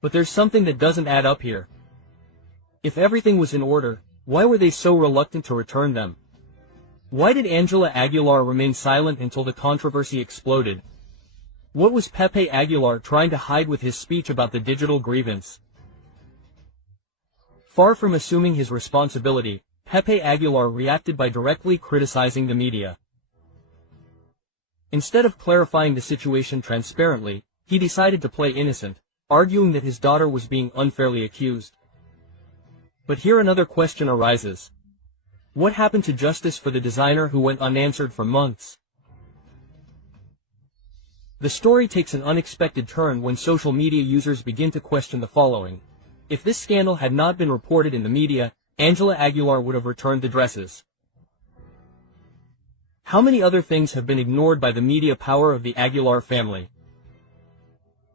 But there's something that doesn't add up here. If everything was in order, why were they so reluctant to return them? Why did Ángela Aguilar remain silent until the controversy exploded? What was Pepe Aguilar trying to hide with his speech about the digital grievance? Far from assuming his responsibility, Pepe Aguilar reacted by directly criticizing the media. Instead of clarifying the situation transparently, he decided to play innocent, arguing that his daughter was being unfairly accused. But here another question arises. What happened to justice for the designer who went unanswered for months? The story takes an unexpected turn when social media users begin to question the following. If this scandal had not been reported in the media, Ángela Aguilar would have returned the dresses. How many other things have been ignored by the media power of the Aguilar family?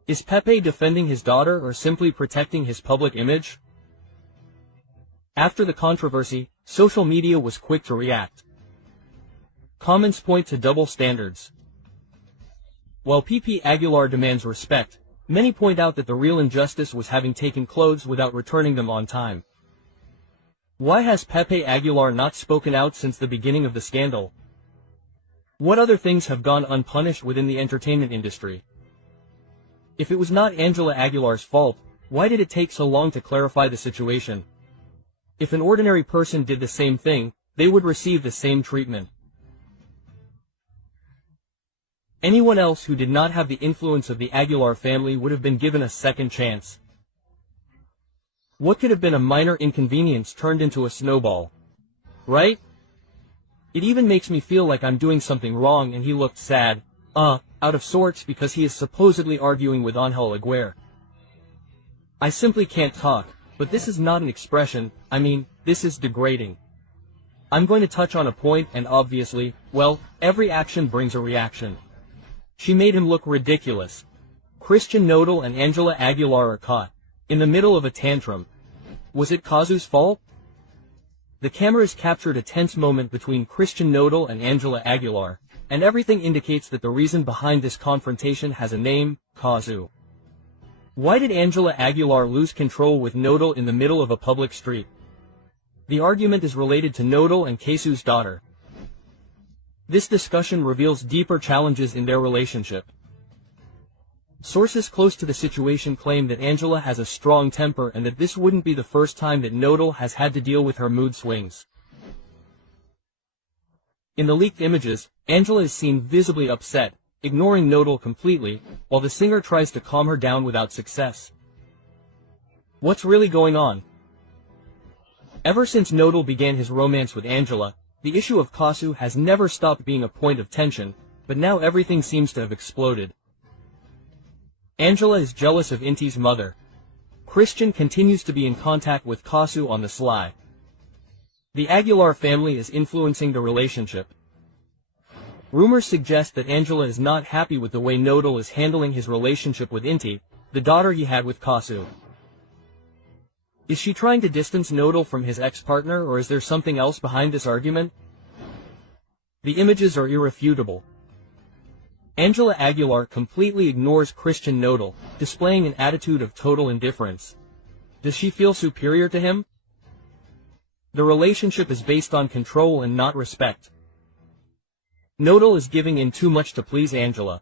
Is Pepe defending his daughter or simply protecting his public image? After the controversy, social media was quick to react. Comments point to double standards. While Pepe Aguilar demands respect, many point out that the real injustice was having taken clothes without returning them on time. Why has Pepe Aguilar not spoken out since the beginning of the scandal? What other things have gone unpunished within the entertainment industry? If it was not Ángela Aguilar's fault, why did it take so long to clarify the situation? If an ordinary person did the same thing, they would receive the same treatment. Anyone else who did not have the influence of the Aguilar family would have been given a second chance. What could have been a minor inconvenience turned into a snowball? Right? It even makes me feel like I'm doing something wrong, and he looked sad, out of sorts because he is supposedly arguing with Ángela Aguilar. I simply can't talk. But this is not an expression, I mean, this is degrading. I'm going to touch on a point and obviously, well, every action brings a reaction. She made him look ridiculous. Christian Nodal and Ángela Aguilar are caught in the middle of a tantrum. Was it Kazu's fault? The cameras captured a tense moment between Christian Nodal and Ángela Aguilar, and everything indicates that the reason behind this confrontation has a name, Kazu. Why did Ángela Aguilar lose control with Nodal in the middle of a public street? The argument is related to Nodal and Kazu's daughter. This discussion reveals deeper challenges in their relationship. Sources close to the situation claim that Ángela has a strong temper and that this wouldn't be the first time that Nodal has had to deal with her mood swings. In the leaked images, Ángela is seen visibly upset, ignoring Nodal completely, while the singer tries to calm her down without success. What's really going on? Ever since Nodal began his romance with Ángela, the issue of Kazu has never stopped being a point of tension, but now everything seems to have exploded. Ángela is jealous of Inti's mother. Christian continues to be in contact with Kazu on the sly. The Aguilar family is influencing the relationship. Rumors suggest that Ángela is not happy with the way Nodal is handling his relationship with Inti, the daughter he had with Kazu. Is she trying to distance Nodal from his ex-partner, or is there something else behind this argument? The images are irrefutable. Ángela Aguilar completely ignores Christian Nodal, displaying an attitude of total indifference. Does she feel superior to him? The relationship is based on control and not respect. Nodal is giving in too much to please Ángela.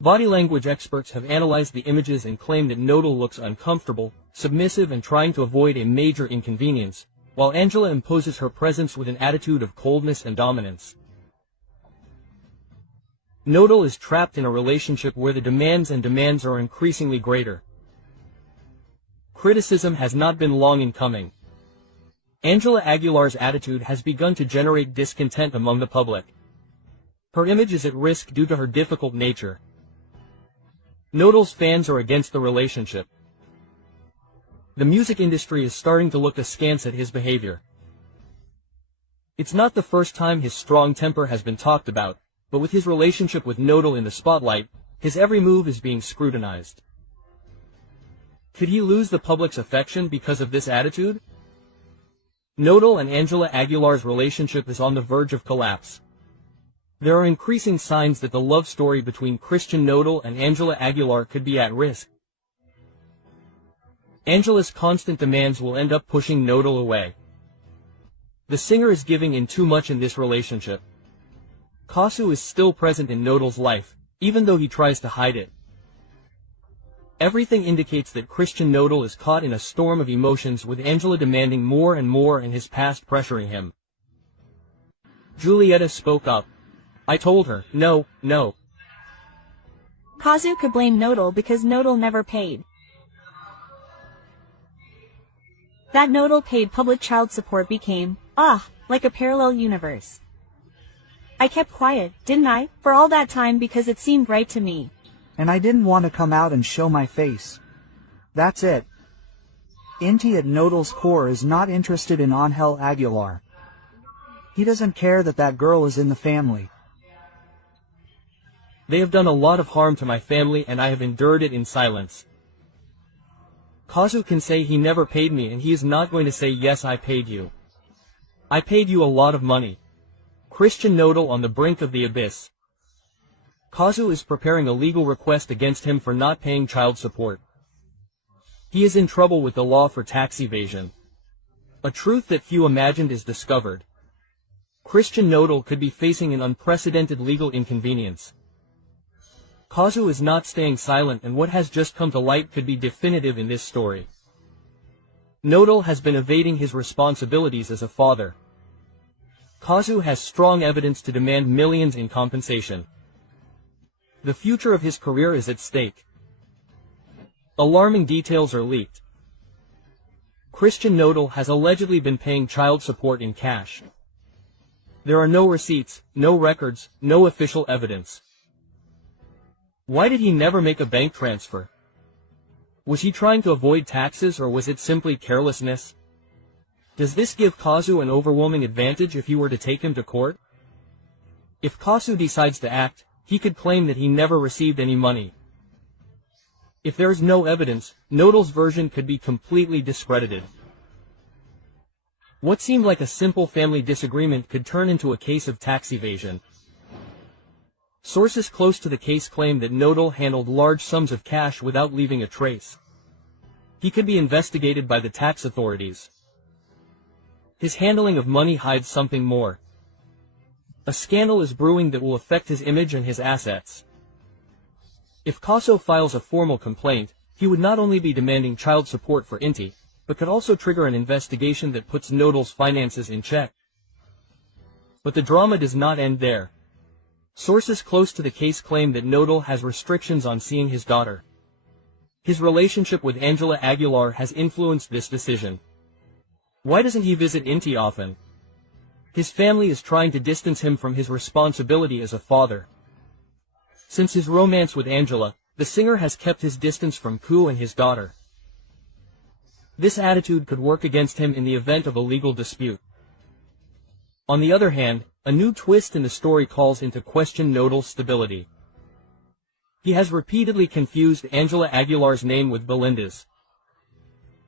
Body language experts have analyzed the images and claim that Nodal looks uncomfortable, submissive and trying to avoid a major inconvenience, while Ángela imposes her presence with an attitude of coldness and dominance. Nodal is trapped in a relationship where the demands are increasingly greater. Criticism has not been long in coming. Ángela Aguilar's attitude has begun to generate discontent among the public. Her image is at risk due to her difficult nature. Nodal's fans are against the relationship. The music industry is starting to look askance at his behavior. It's not the first time his strong temper has been talked about, but with his relationship with Nodal in the spotlight, his every move is being scrutinized. Could he lose the public's affection because of this attitude? Nodal and Ángela Aguilar's relationship is on the verge of collapse. There are increasing signs that the love story between Christian Nodal and Ángela Aguilar could be at risk. Ángela's constant demands will end up pushing Nodal away. The singer is giving in too much in this relationship. Kasu is still present in Nodal's life, even though he tries to hide it. Everything indicates that Christian Nodal is caught in a storm of emotions, with Ángela demanding more and more and his past pressuring him. Julieta spoke up. I told her, no. Kazu could blame Nodal because Nodal never paid. That Nodal paid public child support became, like a parallel universe. I kept quiet, didn't I, for all that time because it seemed right to me. And I didn't want to come out and show my face. That's it. Inti at Nodal's core is not interested in Ángela Aguilar. He doesn't care that girl is in the family. They have done a lot of harm to my family and I have endured it in silence. Kazu can say he never paid me and he is not going to say yes I paid you. I paid you a lot of money. Christian Nodal on the brink of the abyss. Kazu is preparing a legal request against him for not paying child support. He is in trouble with the law for tax evasion. A truth that few imagined is discovered. Christian Nodal could be facing an unprecedented legal inconvenience. Kazu is not staying silent and what has just come to light could be definitive in this story. Nodal has been evading his responsibilities as a father. Kazu has strong evidence to demand millions in compensation. The future of his career is at stake. Alarming details are leaked. Christian Nodal has allegedly been paying child support in cash. There are no receipts, no records, no official evidence. Why did he never make a bank transfer? Was he trying to avoid taxes or was it simply carelessness? Does this give Kazu an overwhelming advantage if he were to take him to court? If Kazu decides to act, he could claim that he never received any money. If there is no evidence, Nodal's version could be completely discredited. What seemed like a simple family disagreement could turn into a case of tax evasion. Sources close to the case claim that Nodal handled large sums of cash without leaving a trace. He could be investigated by the tax authorities. His handling of money hides something more. A scandal is brewing that will affect his image and his assets. If Kazu files a formal complaint, he would not only be demanding child support for Inti, but could also trigger an investigation that puts Nodal's finances in check. But the drama does not end there. Sources close to the case claim that Nodal has restrictions on seeing his daughter. His relationship with Ángela Aguilar has influenced this decision. Why doesn't he visit Inti often? His family is trying to distance him from his responsibility as a father. Since his romance with Ángela, the singer has kept his distance from Ku and his daughter. This attitude could work against him in the event of a legal dispute. On the other hand, a new twist in the story calls into question Nodal's stability. He has repeatedly confused Ángela Aguilar's name with Belinda's.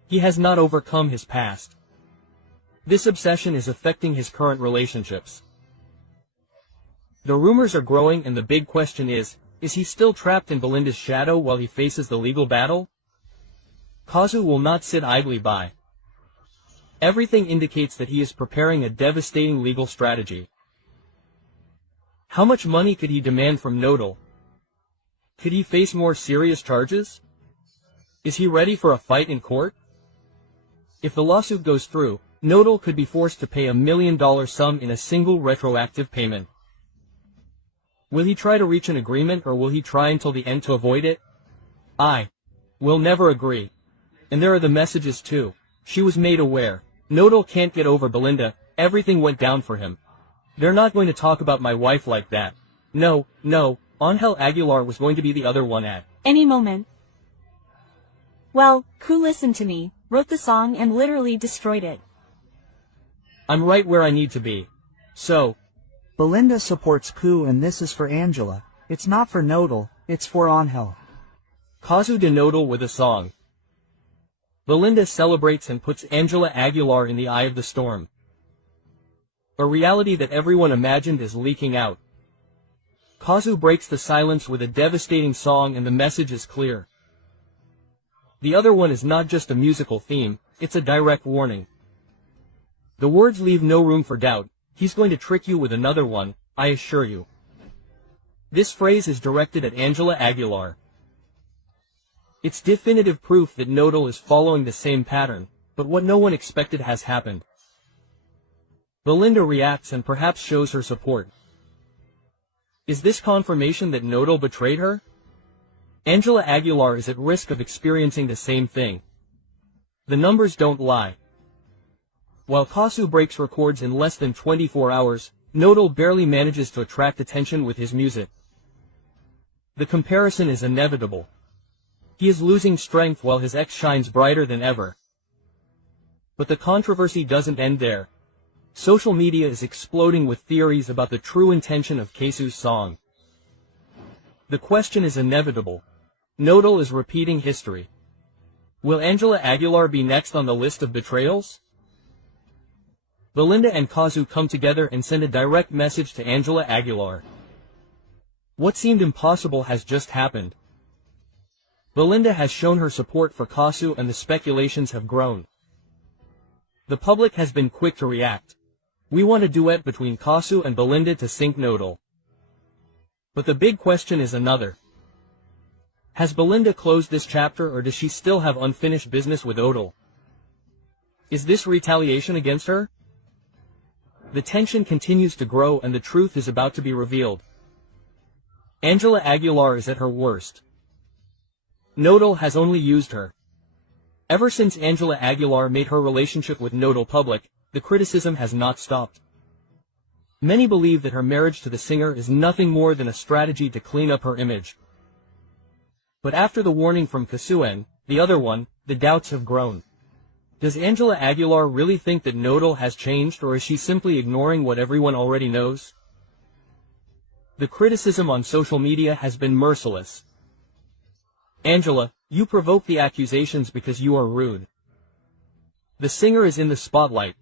He has not overcome his past. This obsession is affecting his current relationships. The rumors are growing and the big question is he still trapped in Belinda's shadow while he faces the legal battle? Kazu will not sit idly by. Everything indicates that he is preparing a devastating legal strategy. How much money could he demand from Nodal? Could he face more serious charges? Is he ready for a fight in court? If the lawsuit goes through, Nodal could be forced to pay $1 million sum in a single retroactive payment. Will he try to reach an agreement or will he try until the end to avoid it? Will never agree. And there are the messages too. She was made aware. Nodal can't get over Belinda, everything went down for him. They're not going to talk about my wife like that. No, Ángela Aguilar was going to be the other one at any moment. Well, Ku listened to me, wrote the song and literally destroyed it. I'm right where I need to be. So, Belinda supports Ku and this is for Angela. It's not for Nodal, it's for Ángel. Casu de Nodal with a song. Belinda celebrates and puts Ángela Aguilar in the eye of the storm. A reality that everyone imagined is leaking out. Casu breaks the silence with a devastating song and the message is clear. The other one is not just a musical theme, it's a direct warning. The words leave no room for doubt. He's going to trick you with another one, I assure you. This phrase is directed at Ángela Aguilar. It's definitive proof that Nodal is following the same pattern, but what no one expected has happened. Belinda reacts and perhaps shows her support. Is this confirmation that Nodal betrayed her? Ángela Aguilar is at risk of experiencing the same thing. The numbers don't lie. While Casu breaks records in less than 24 hours, Nodal barely manages to attract attention with his music. The comparison is inevitable. He is losing strength while his ex shines brighter than ever. But the controversy doesn't end there. Social media is exploding with theories about the true intention of Casu's song. The question is inevitable. Nodal is repeating history. Will Ángela Aguilar be next on the list of betrayals? Belinda and Casu come together and send a direct message to Ángela Aguilar. What seemed impossible has just happened. Belinda has shown her support for Casu and the speculations have grown. The public has been quick to react. We want a duet between Casu and Belinda to sync Nodal. But the big question is another. Has Belinda closed this chapter or does she still have unfinished business with Nodal? Is this retaliation against her? The tension continues to grow and the truth is about to be revealed. Ángela Aguilar is at her worst. Nodal has only used her. Ever since Ángela Aguilar made her relationship with Nodal public, the criticism has not stopped. Many believe that her marriage to the singer is nothing more than a strategy to clean up her image. But after the warning from Casu, the other one, the doubts have grown. Does Ángela Aguilar really think that Nodal has changed or is she simply ignoring what everyone already knows? The criticism on social media has been merciless. Ángela, you provoke the accusations because you are rude. The singer is in the spotlight.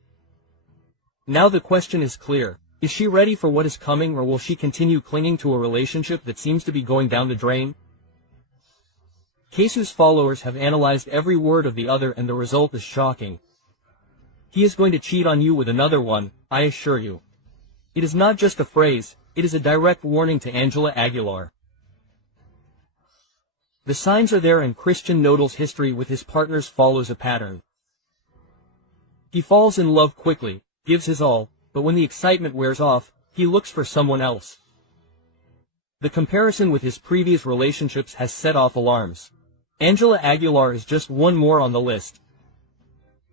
Now the question is clear. Is she ready for what is coming or will she continue clinging to a relationship that seems to be going down the drain? Casu's followers have analyzed every word of the other and the result is shocking. He is going to cheat on you with another one, I assure you. It is not just a phrase, it is a direct warning to Ángela Aguilar. The signs are there and Christian Nodal's history with his partners follows a pattern. He falls in love quickly, gives his all, but when the excitement wears off, he looks for someone else. The comparison with his previous relationships has set off alarms. Ángela Aguilar is just one more on the list.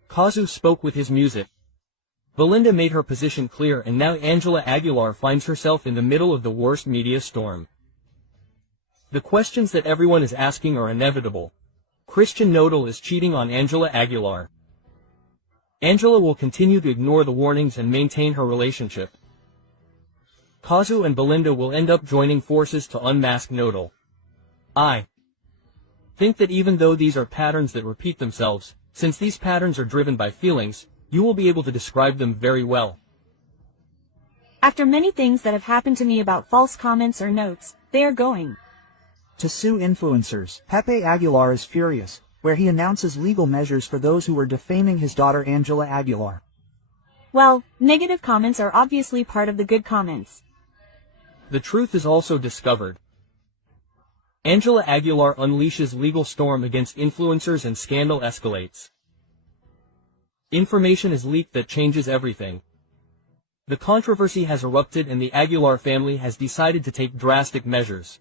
Casu spoke with his music. Belinda made her position clear and now Ángela Aguilar finds herself in the middle of the worst media storm. The questions that everyone is asking are inevitable. Christian Nodal is cheating on Ángela Aguilar. Ángela will continue to ignore the warnings and maintain her relationship. Casu and Belinda will end up joining forces to unmask Nodal. I think that even though these are patterns that repeat themselves, since these patterns are driven by feelings, you will be able to describe them very well. After many things that have happened to me about false comments or notes, they are going to sue influencers. Pepe Aguilar is furious, where he announces legal measures for those who were defaming his daughter Ángela Aguilar. Well, negative comments are obviously part of the good comments. The truth is also discovered. Ángela Aguilar unleashes legal storm against influencers and scandal escalates. Information is leaked that changes everything. The controversy has erupted and the Aguilar family has decided to take drastic measures.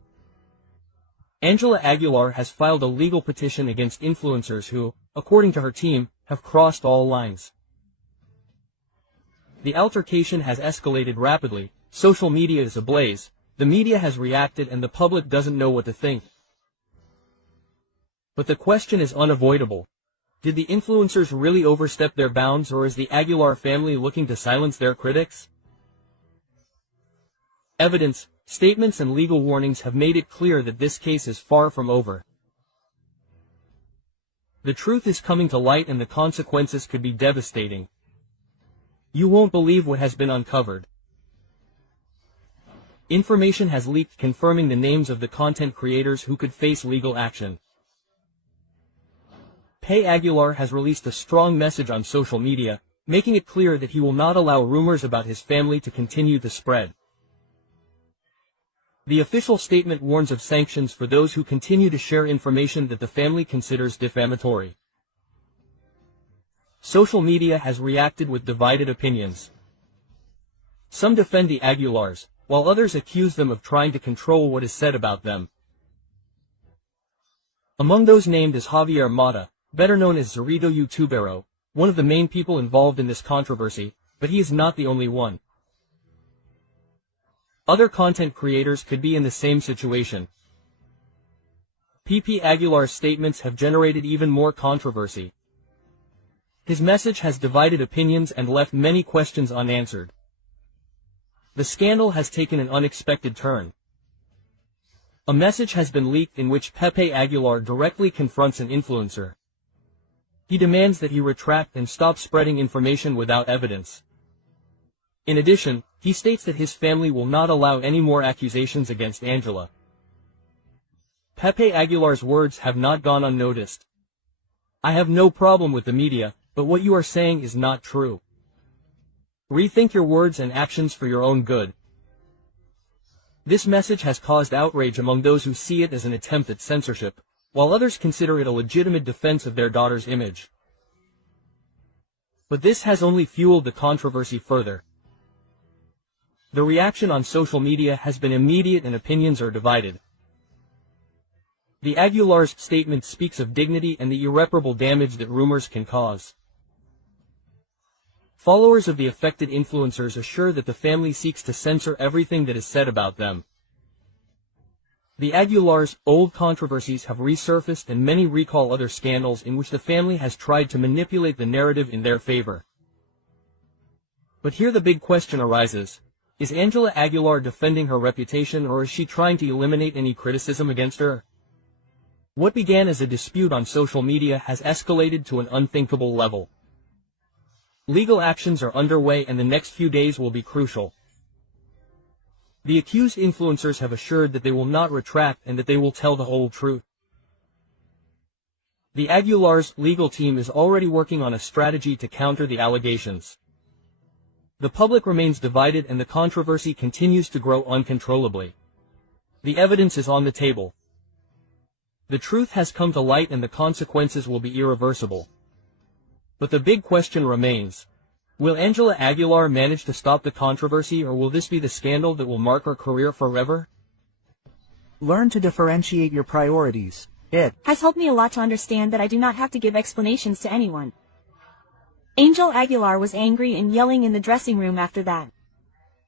Ángela Aguilar has filed a legal petition against influencers who, according to her team, have crossed all lines. The altercation has escalated rapidly, social media is ablaze, the media has reacted and the public doesn't know what to think. But the question is unavoidable. Did the influencers really overstep their bounds or is the Aguilar family looking to silence their critics? Evidence, statements and legal warnings have made it clear that this case is far from over. The truth is coming to light and the consequences could be devastating. You won't believe what has been uncovered. Information has leaked confirming the names of the content creators who could face legal action. Pepe Aguilar has released a strong message on social media, making it clear that he will not allow rumors about his family to continue to spread. The official statement warns of sanctions for those who continue to share information that the family considers defamatory. Social media has reacted with divided opinions. Some defend the Aguilars, while others accuse them of trying to control what is said about them. Among those named is Javier Mata, better known as Zorrito YouTubero, one of the main people involved in this controversy, but he is not the only one. Other content creators could be in the same situation. Pepe Aguilar's statements have generated even more controversy. His message has divided opinions and left many questions unanswered. The scandal has taken an unexpected turn. A message has been leaked in which Pepe Aguilar directly confronts an influencer. He demands that he retract and stop spreading information without evidence. In addition, he states that his family will not allow any more accusations against Angela. Pepe Aguilar's words have not gone unnoticed. I have no problem with the media, but what you are saying is not true. Rethink your words and actions for your own good. This message has caused outrage among those who see it as an attempt at censorship, while others consider it a legitimate defense of their daughter's image. But this has only fueled the controversy further. The reaction on social media has been immediate and opinions are divided. The Aguilar's statement speaks of dignity and the irreparable damage that rumors can cause. Followers of the affected influencers assure that the family seeks to censor everything that is said about them. The Aguilar's old controversies have resurfaced and many recall other scandals in which the family has tried to manipulate the narrative in their favor. But here the big question arises. Is Ángela Aguilar defending her reputation or is she trying to eliminate any criticism against her? What began as a dispute on social media has escalated to an unthinkable level. Legal actions are underway and the next few days will be crucial. The accused influencers have assured that they will not retract and that they will tell the whole truth. The Aguilar's legal team is already working on a strategy to counter the allegations. The public remains divided and the controversy continues to grow uncontrollably. The evidence is on the table. The truth has come to light and the consequences will be irreversible. But the big question remains. Will Ángela Aguilar manage to stop the controversy or will this be the scandal that will mark her career forever? Learn to differentiate your priorities. It has helped me a lot to understand that I do not have to give explanations to anyone. Ángela Aguilar was angry and yelling in the dressing room after that.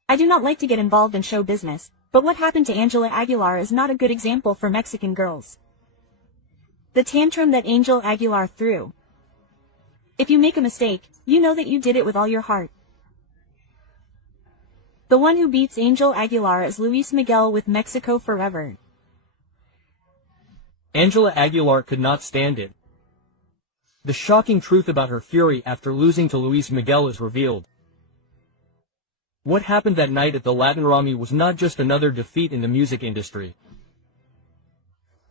I do not like to get involved in show business, but what happened to Ángela Aguilar is not a good example for Mexican girls. The tantrum that Ángela Aguilar threw. If you make a mistake, you know that you did it with all your heart. The one who beats Ángela Aguilar is Luis Miguel with Mexico Forever. Ángela Aguilar could not stand it. The shocking truth about her fury after losing to Luis Miguel is revealed. What happened that night at the Latin Grammy was not just another defeat in the music industry.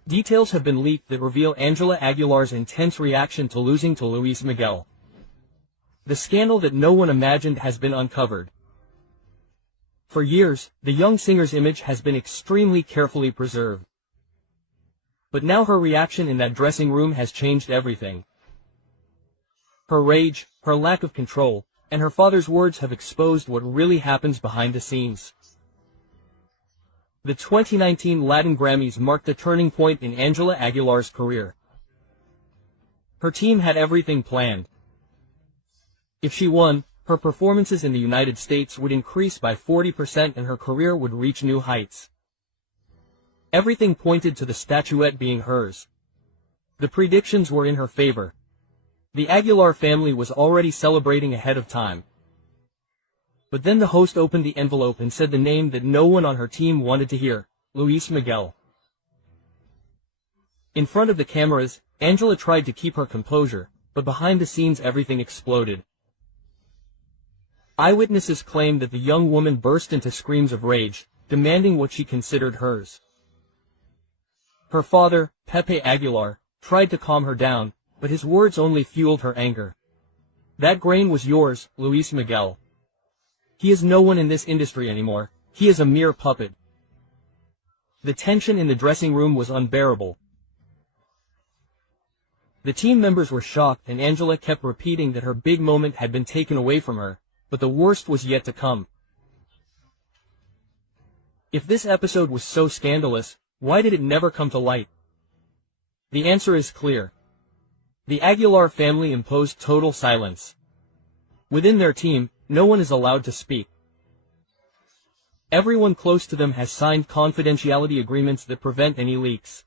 Details have been leaked that reveal Ángela Aguilar's intense reaction to losing to Luis Miguel. The scandal that no one imagined has been uncovered. For years, the young singer's image has been extremely carefully preserved. But now her reaction in that dressing room has changed everything. Her rage, her lack of control, and her father's words have exposed what really happens behind the scenes. The 2019 Latin Grammys marked a turning point in Ángela Aguilar's career. Her team had everything planned. If she won, her performances in the United States would increase by 40% and her career would reach new heights. Everything pointed to the statuette being hers. The predictions were in her favor. The Aguilar family was already celebrating ahead of time. But then the host opened the envelope and said the name that no one on her team wanted to hear, Luis Miguel. In front of the cameras, Angela tried to keep her composure, but behind the scenes everything exploded. Eyewitnesses claimed that the young woman burst into screams of rage, demanding what she considered hers. Her father, Pepe Aguilar, tried to calm her down, but his words only fueled her anger. That grain was yours, Luis Miguel. He is no one in this industry anymore, he is a mere puppet. The tension in the dressing room was unbearable. The team members were shocked and Angela kept repeating that her big moment had been taken away from her, but the worst was yet to come. If this episode was so scandalous, why did it never come to light? The answer is clear. The Aguilar family imposed total silence. Within their team, no one is allowed to speak. Everyone close to them has signed confidentiality agreements that prevent any leaks.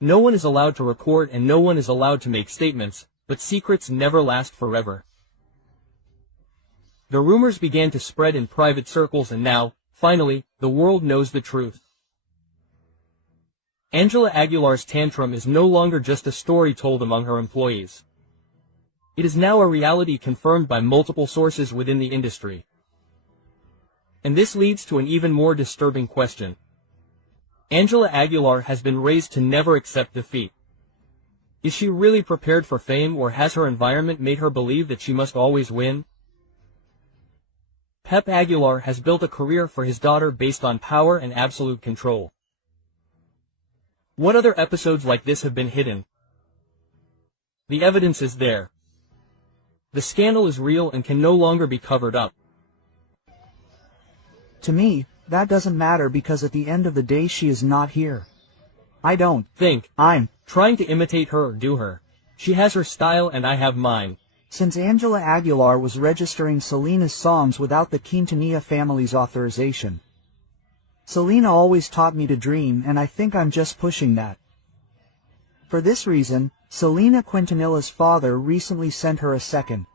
No one is allowed to record and no one is allowed to make statements, but secrets never last forever. The rumors began to spread in private circles and now, finally, the world knows the truth. Angela Aguilar's tantrum is no longer just a story told among her employees. It is now a reality confirmed by multiple sources within the industry. And this leads to an even more disturbing question. Angela Aguilar has been raised to never accept defeat. Is she really prepared for fame or has her environment made her believe that she must always win? Pepe Aguilar has built a career for his daughter based on power and absolute control. What other episodes like this have been hidden? The evidence is there. The scandal is real and can no longer be covered up. To me, that doesn't matter because at the end of the day she is not here. I don't think I'm trying to imitate her or do her. She has her style and I have mine. Since Angela Aguilar was registering Selena's songs without the Quintanilla family's authorization. Selena always taught me to dream and I think I'm just pushing that. For this reason, Selena Quintanilla's father recently sent her a second.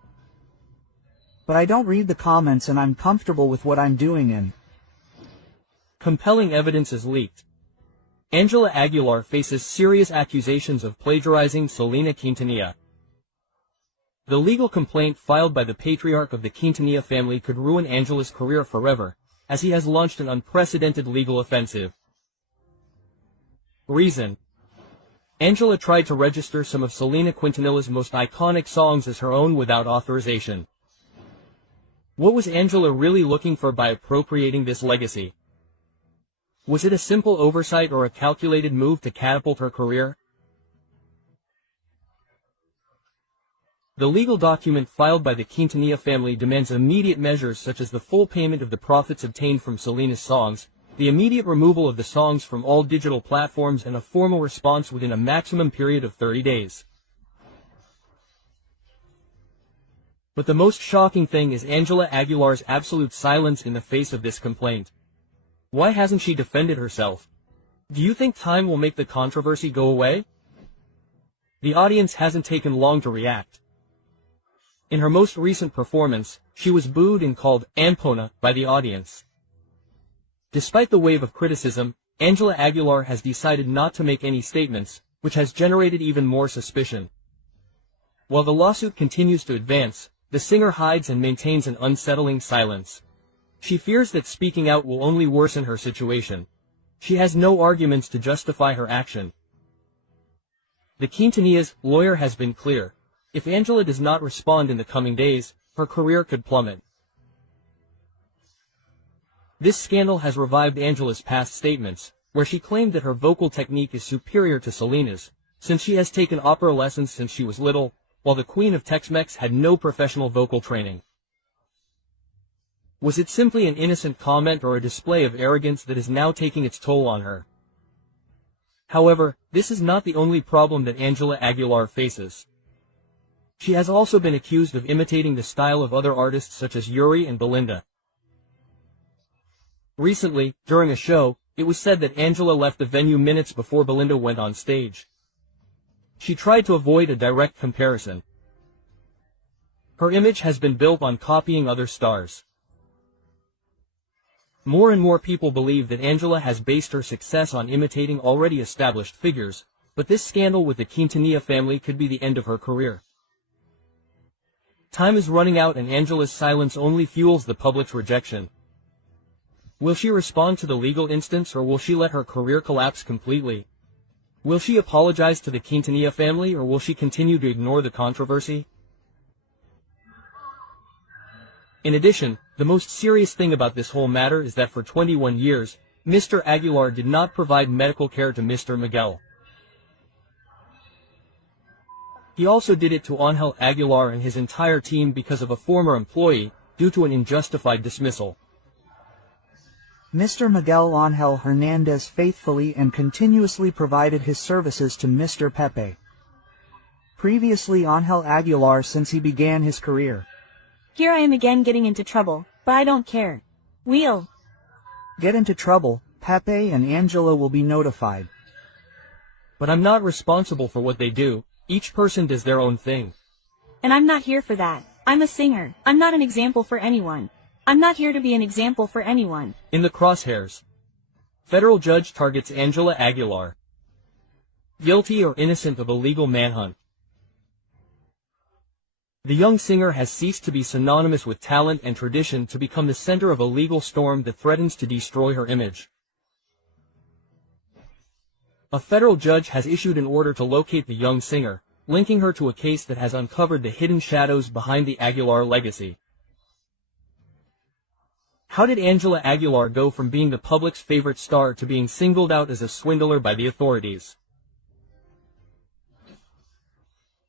But I don't read the comments and I'm comfortable with what I'm doing and compelling evidence is leaked. Angela Aguilar faces serious accusations of plagiarizing Selena Quintanilla. The legal complaint filed by the patriarch of the Quintanilla family could ruin Angela's career forever, as he has launched an unprecedented legal offensive. Reason: Angela tried to register some of Selena Quintanilla's most iconic songs as her own without authorization. What was Angela really looking for by appropriating this legacy? Was it a simple oversight or a calculated move to catapult her career? The legal document filed by the Quintanilla family demands immediate measures such as the full payment of the profits obtained from Selena's songs, the immediate removal of the songs from all digital platforms and a formal response within a maximum period of 30 days. But the most shocking thing is Angela Aguilar's absolute silence in the face of this complaint. Why hasn't she defended herself? Do you think time will make the controversy go away? The audience hasn't taken long to react. In her most recent performance, she was booed and called Ampona by the audience. Despite the wave of criticism, Angela Aguilar has decided not to make any statements, which has generated even more suspicion. While the lawsuit continues to advance, the singer hides and maintains an unsettling silence. She fears that speaking out will only worsen her situation. She has no arguments to justify her action. The Quintanilla's lawyer has been clear. If Angela does not respond in the coming days, her career could plummet. This scandal has revived Angela's past statements, where she claimed that her vocal technique is superior to Selena's, since she has taken opera lessons since she was little, while the Queen of Tex-Mex had no professional vocal training. Was it simply an innocent comment or a display of arrogance that is now taking its toll on her? However, this is not the only problem that Angela Aguilar faces. She has also been accused of imitating the style of other artists such as Yuri and Belinda. Recently, during a show, it was said that Angela left the venue minutes before Belinda went on stage. She tried to avoid a direct comparison. Her image has been built on copying other stars. More and more people believe that Angela has based her success on imitating already established figures, but this scandal with the Quintanilla family could be the end of her career. Time is running out and Angela's silence only fuels the public's rejection. Will she respond to the legal instance or will she let her career collapse completely? Will she apologize to the Quintanilla family or will she continue to ignore the controversy? In addition, the most serious thing about this whole matter is that for 21 years, Mr. Aguilar did not provide medical care to Mr. Miguel. He also did it to Ángela Aguilar and his entire team because of a former employee, due to an unjustified dismissal. Mr. Miguel Ángel Hernandez faithfully and continuously provided his services to Mr. Pepe. Previously Ángela Aguilar since he began his career. Here I am again getting into trouble, but I don't care. We'll get into trouble, Pepe and Angela will be notified. But I'm not responsible for what they do, each person does their own thing. And I'm not here for that. I'm a singer, I'm not an example for anyone. I'm not here to be an example for anyone. In the crosshairs. Federal judge targets Ángela Aguilar. Guilty or innocent of illegal manhunt. The young singer has ceased to be synonymous with talent and tradition to become the center of a legal storm that threatens to destroy her image. A federal judge has issued an order to locate the young singer, linking her to a case that has uncovered the hidden shadows behind the Aguilar legacy. How did Ángela Aguilar go from being the public's favorite star to being singled out as a swindler by the authorities?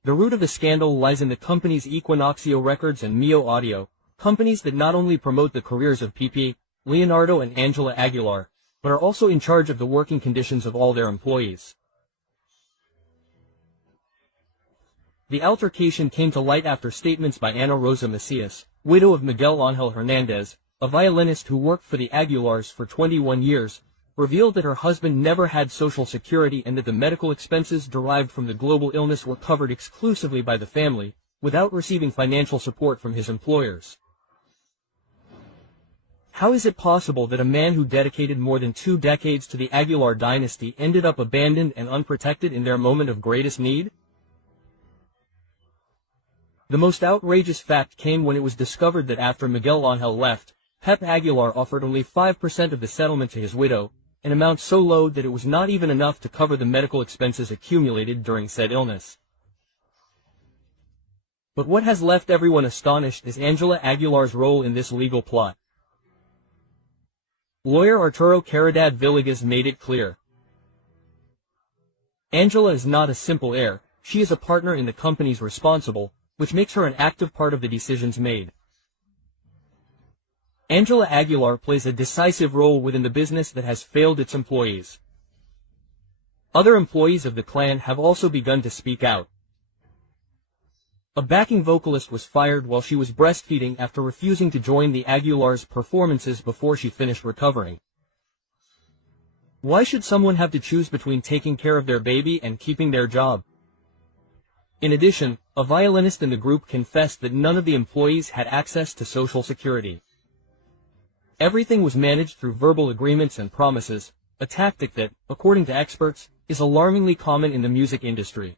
The root of the scandal lies in the companies Equinoccio Records and Mio Audio, companies that not only promote the careers of Pepe, Leonardo and Ángela Aguilar, but are also in charge of the working conditions of all their employees. The altercation came to light after statements by Ana Rosa Macias, widow of Miguel Ángel Hernandez, a violinist who worked for the Aguilars for 21 years, revealed that her husband never had Social Security and that the medical expenses derived from the global illness were covered exclusively by the family, without receiving financial support from his employers. How is it possible that a man who dedicated more than 2 decades to the Aguilar dynasty ended up abandoned and unprotected in their moment of greatest need? The most outrageous fact came when it was discovered that after Miguel Ángel left, Pepe Aguilar offered only 5% of the settlement to his widow, an amount so low that it was not even enough to cover the medical expenses accumulated during said illness. But what has left everyone astonished is Ángela Aguilar's role in this legal plot. Lawyer Arturo Caridad Villegas made it clear. Ángela is not a simple heir, she is a partner in the companies responsible, which makes her an active part of the decisions made. Ángela Aguilar plays a decisive role within the business that has failed its employees. Other employees of the clan have also begun to speak out. A backing vocalist was fired while she was breastfeeding after refusing to join the Aguilars' performances before she finished recovering. Why should someone have to choose between taking care of their baby and keeping their job? In addition, a violinist in the group confessed that none of the employees had access to Social Security. Everything was managed through verbal agreements and promises, a tactic that, according to experts, is alarmingly common in the music industry.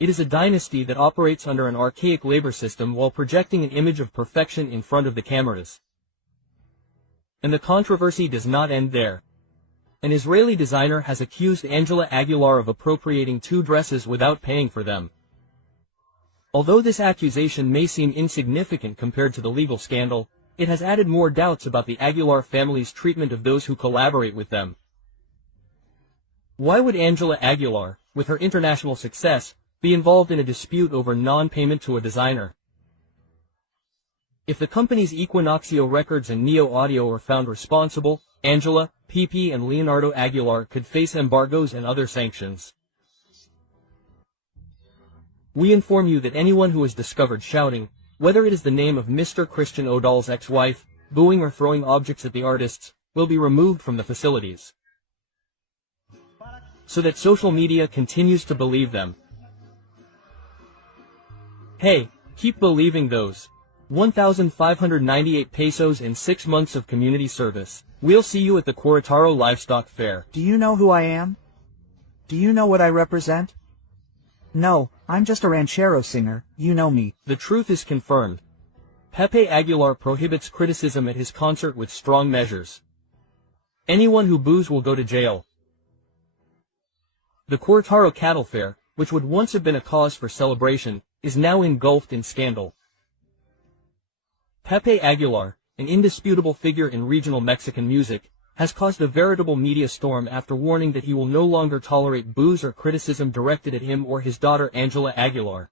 It is a dynasty that operates under an archaic labor system while projecting an image of perfection in front of the cameras. And the controversy does not end there. An Israeli designer has accused Ángela Aguilar of appropriating 2 dresses without paying for them. Although this accusation may seem insignificant compared to the legal scandal, it has added more doubts about the Aguilar family's treatment of those who collaborate with them. Why would Ángela Aguilar, with her international success, be involved in a dispute over non-payment to a designer? If the companies Equinoccio Records and Neo Audio are found responsible, Ángela, Pepe and Leonardo Aguilar could face embargoes and other sanctions. We inform you that anyone who is discovered shouting, whether it is the name of Mr. Christian Odal's ex-wife, booing or throwing objects at the artists, will be removed from the facilities. So that social media continues to believe them. Hey, Keep believing those 1,598 pesos in 6 months of community service. We'll see you at the Querétaro Livestock Fair. Do you know who I am? Do you know what I represent? No, I'm just a ranchero singer, you know me. The truth is confirmed. Pepe Aguilar prohibits criticism at his concert with strong measures. Anyone who boos will go to jail. The Querétaro Cattle Fair, which would once have been a cause for celebration, is now engulfed in scandal. Pepe Aguilar, an indisputable figure in regional Mexican music, has caused a veritable media storm after warning that he will no longer tolerate boos or criticism directed at him or his daughter Ángela Aguilar.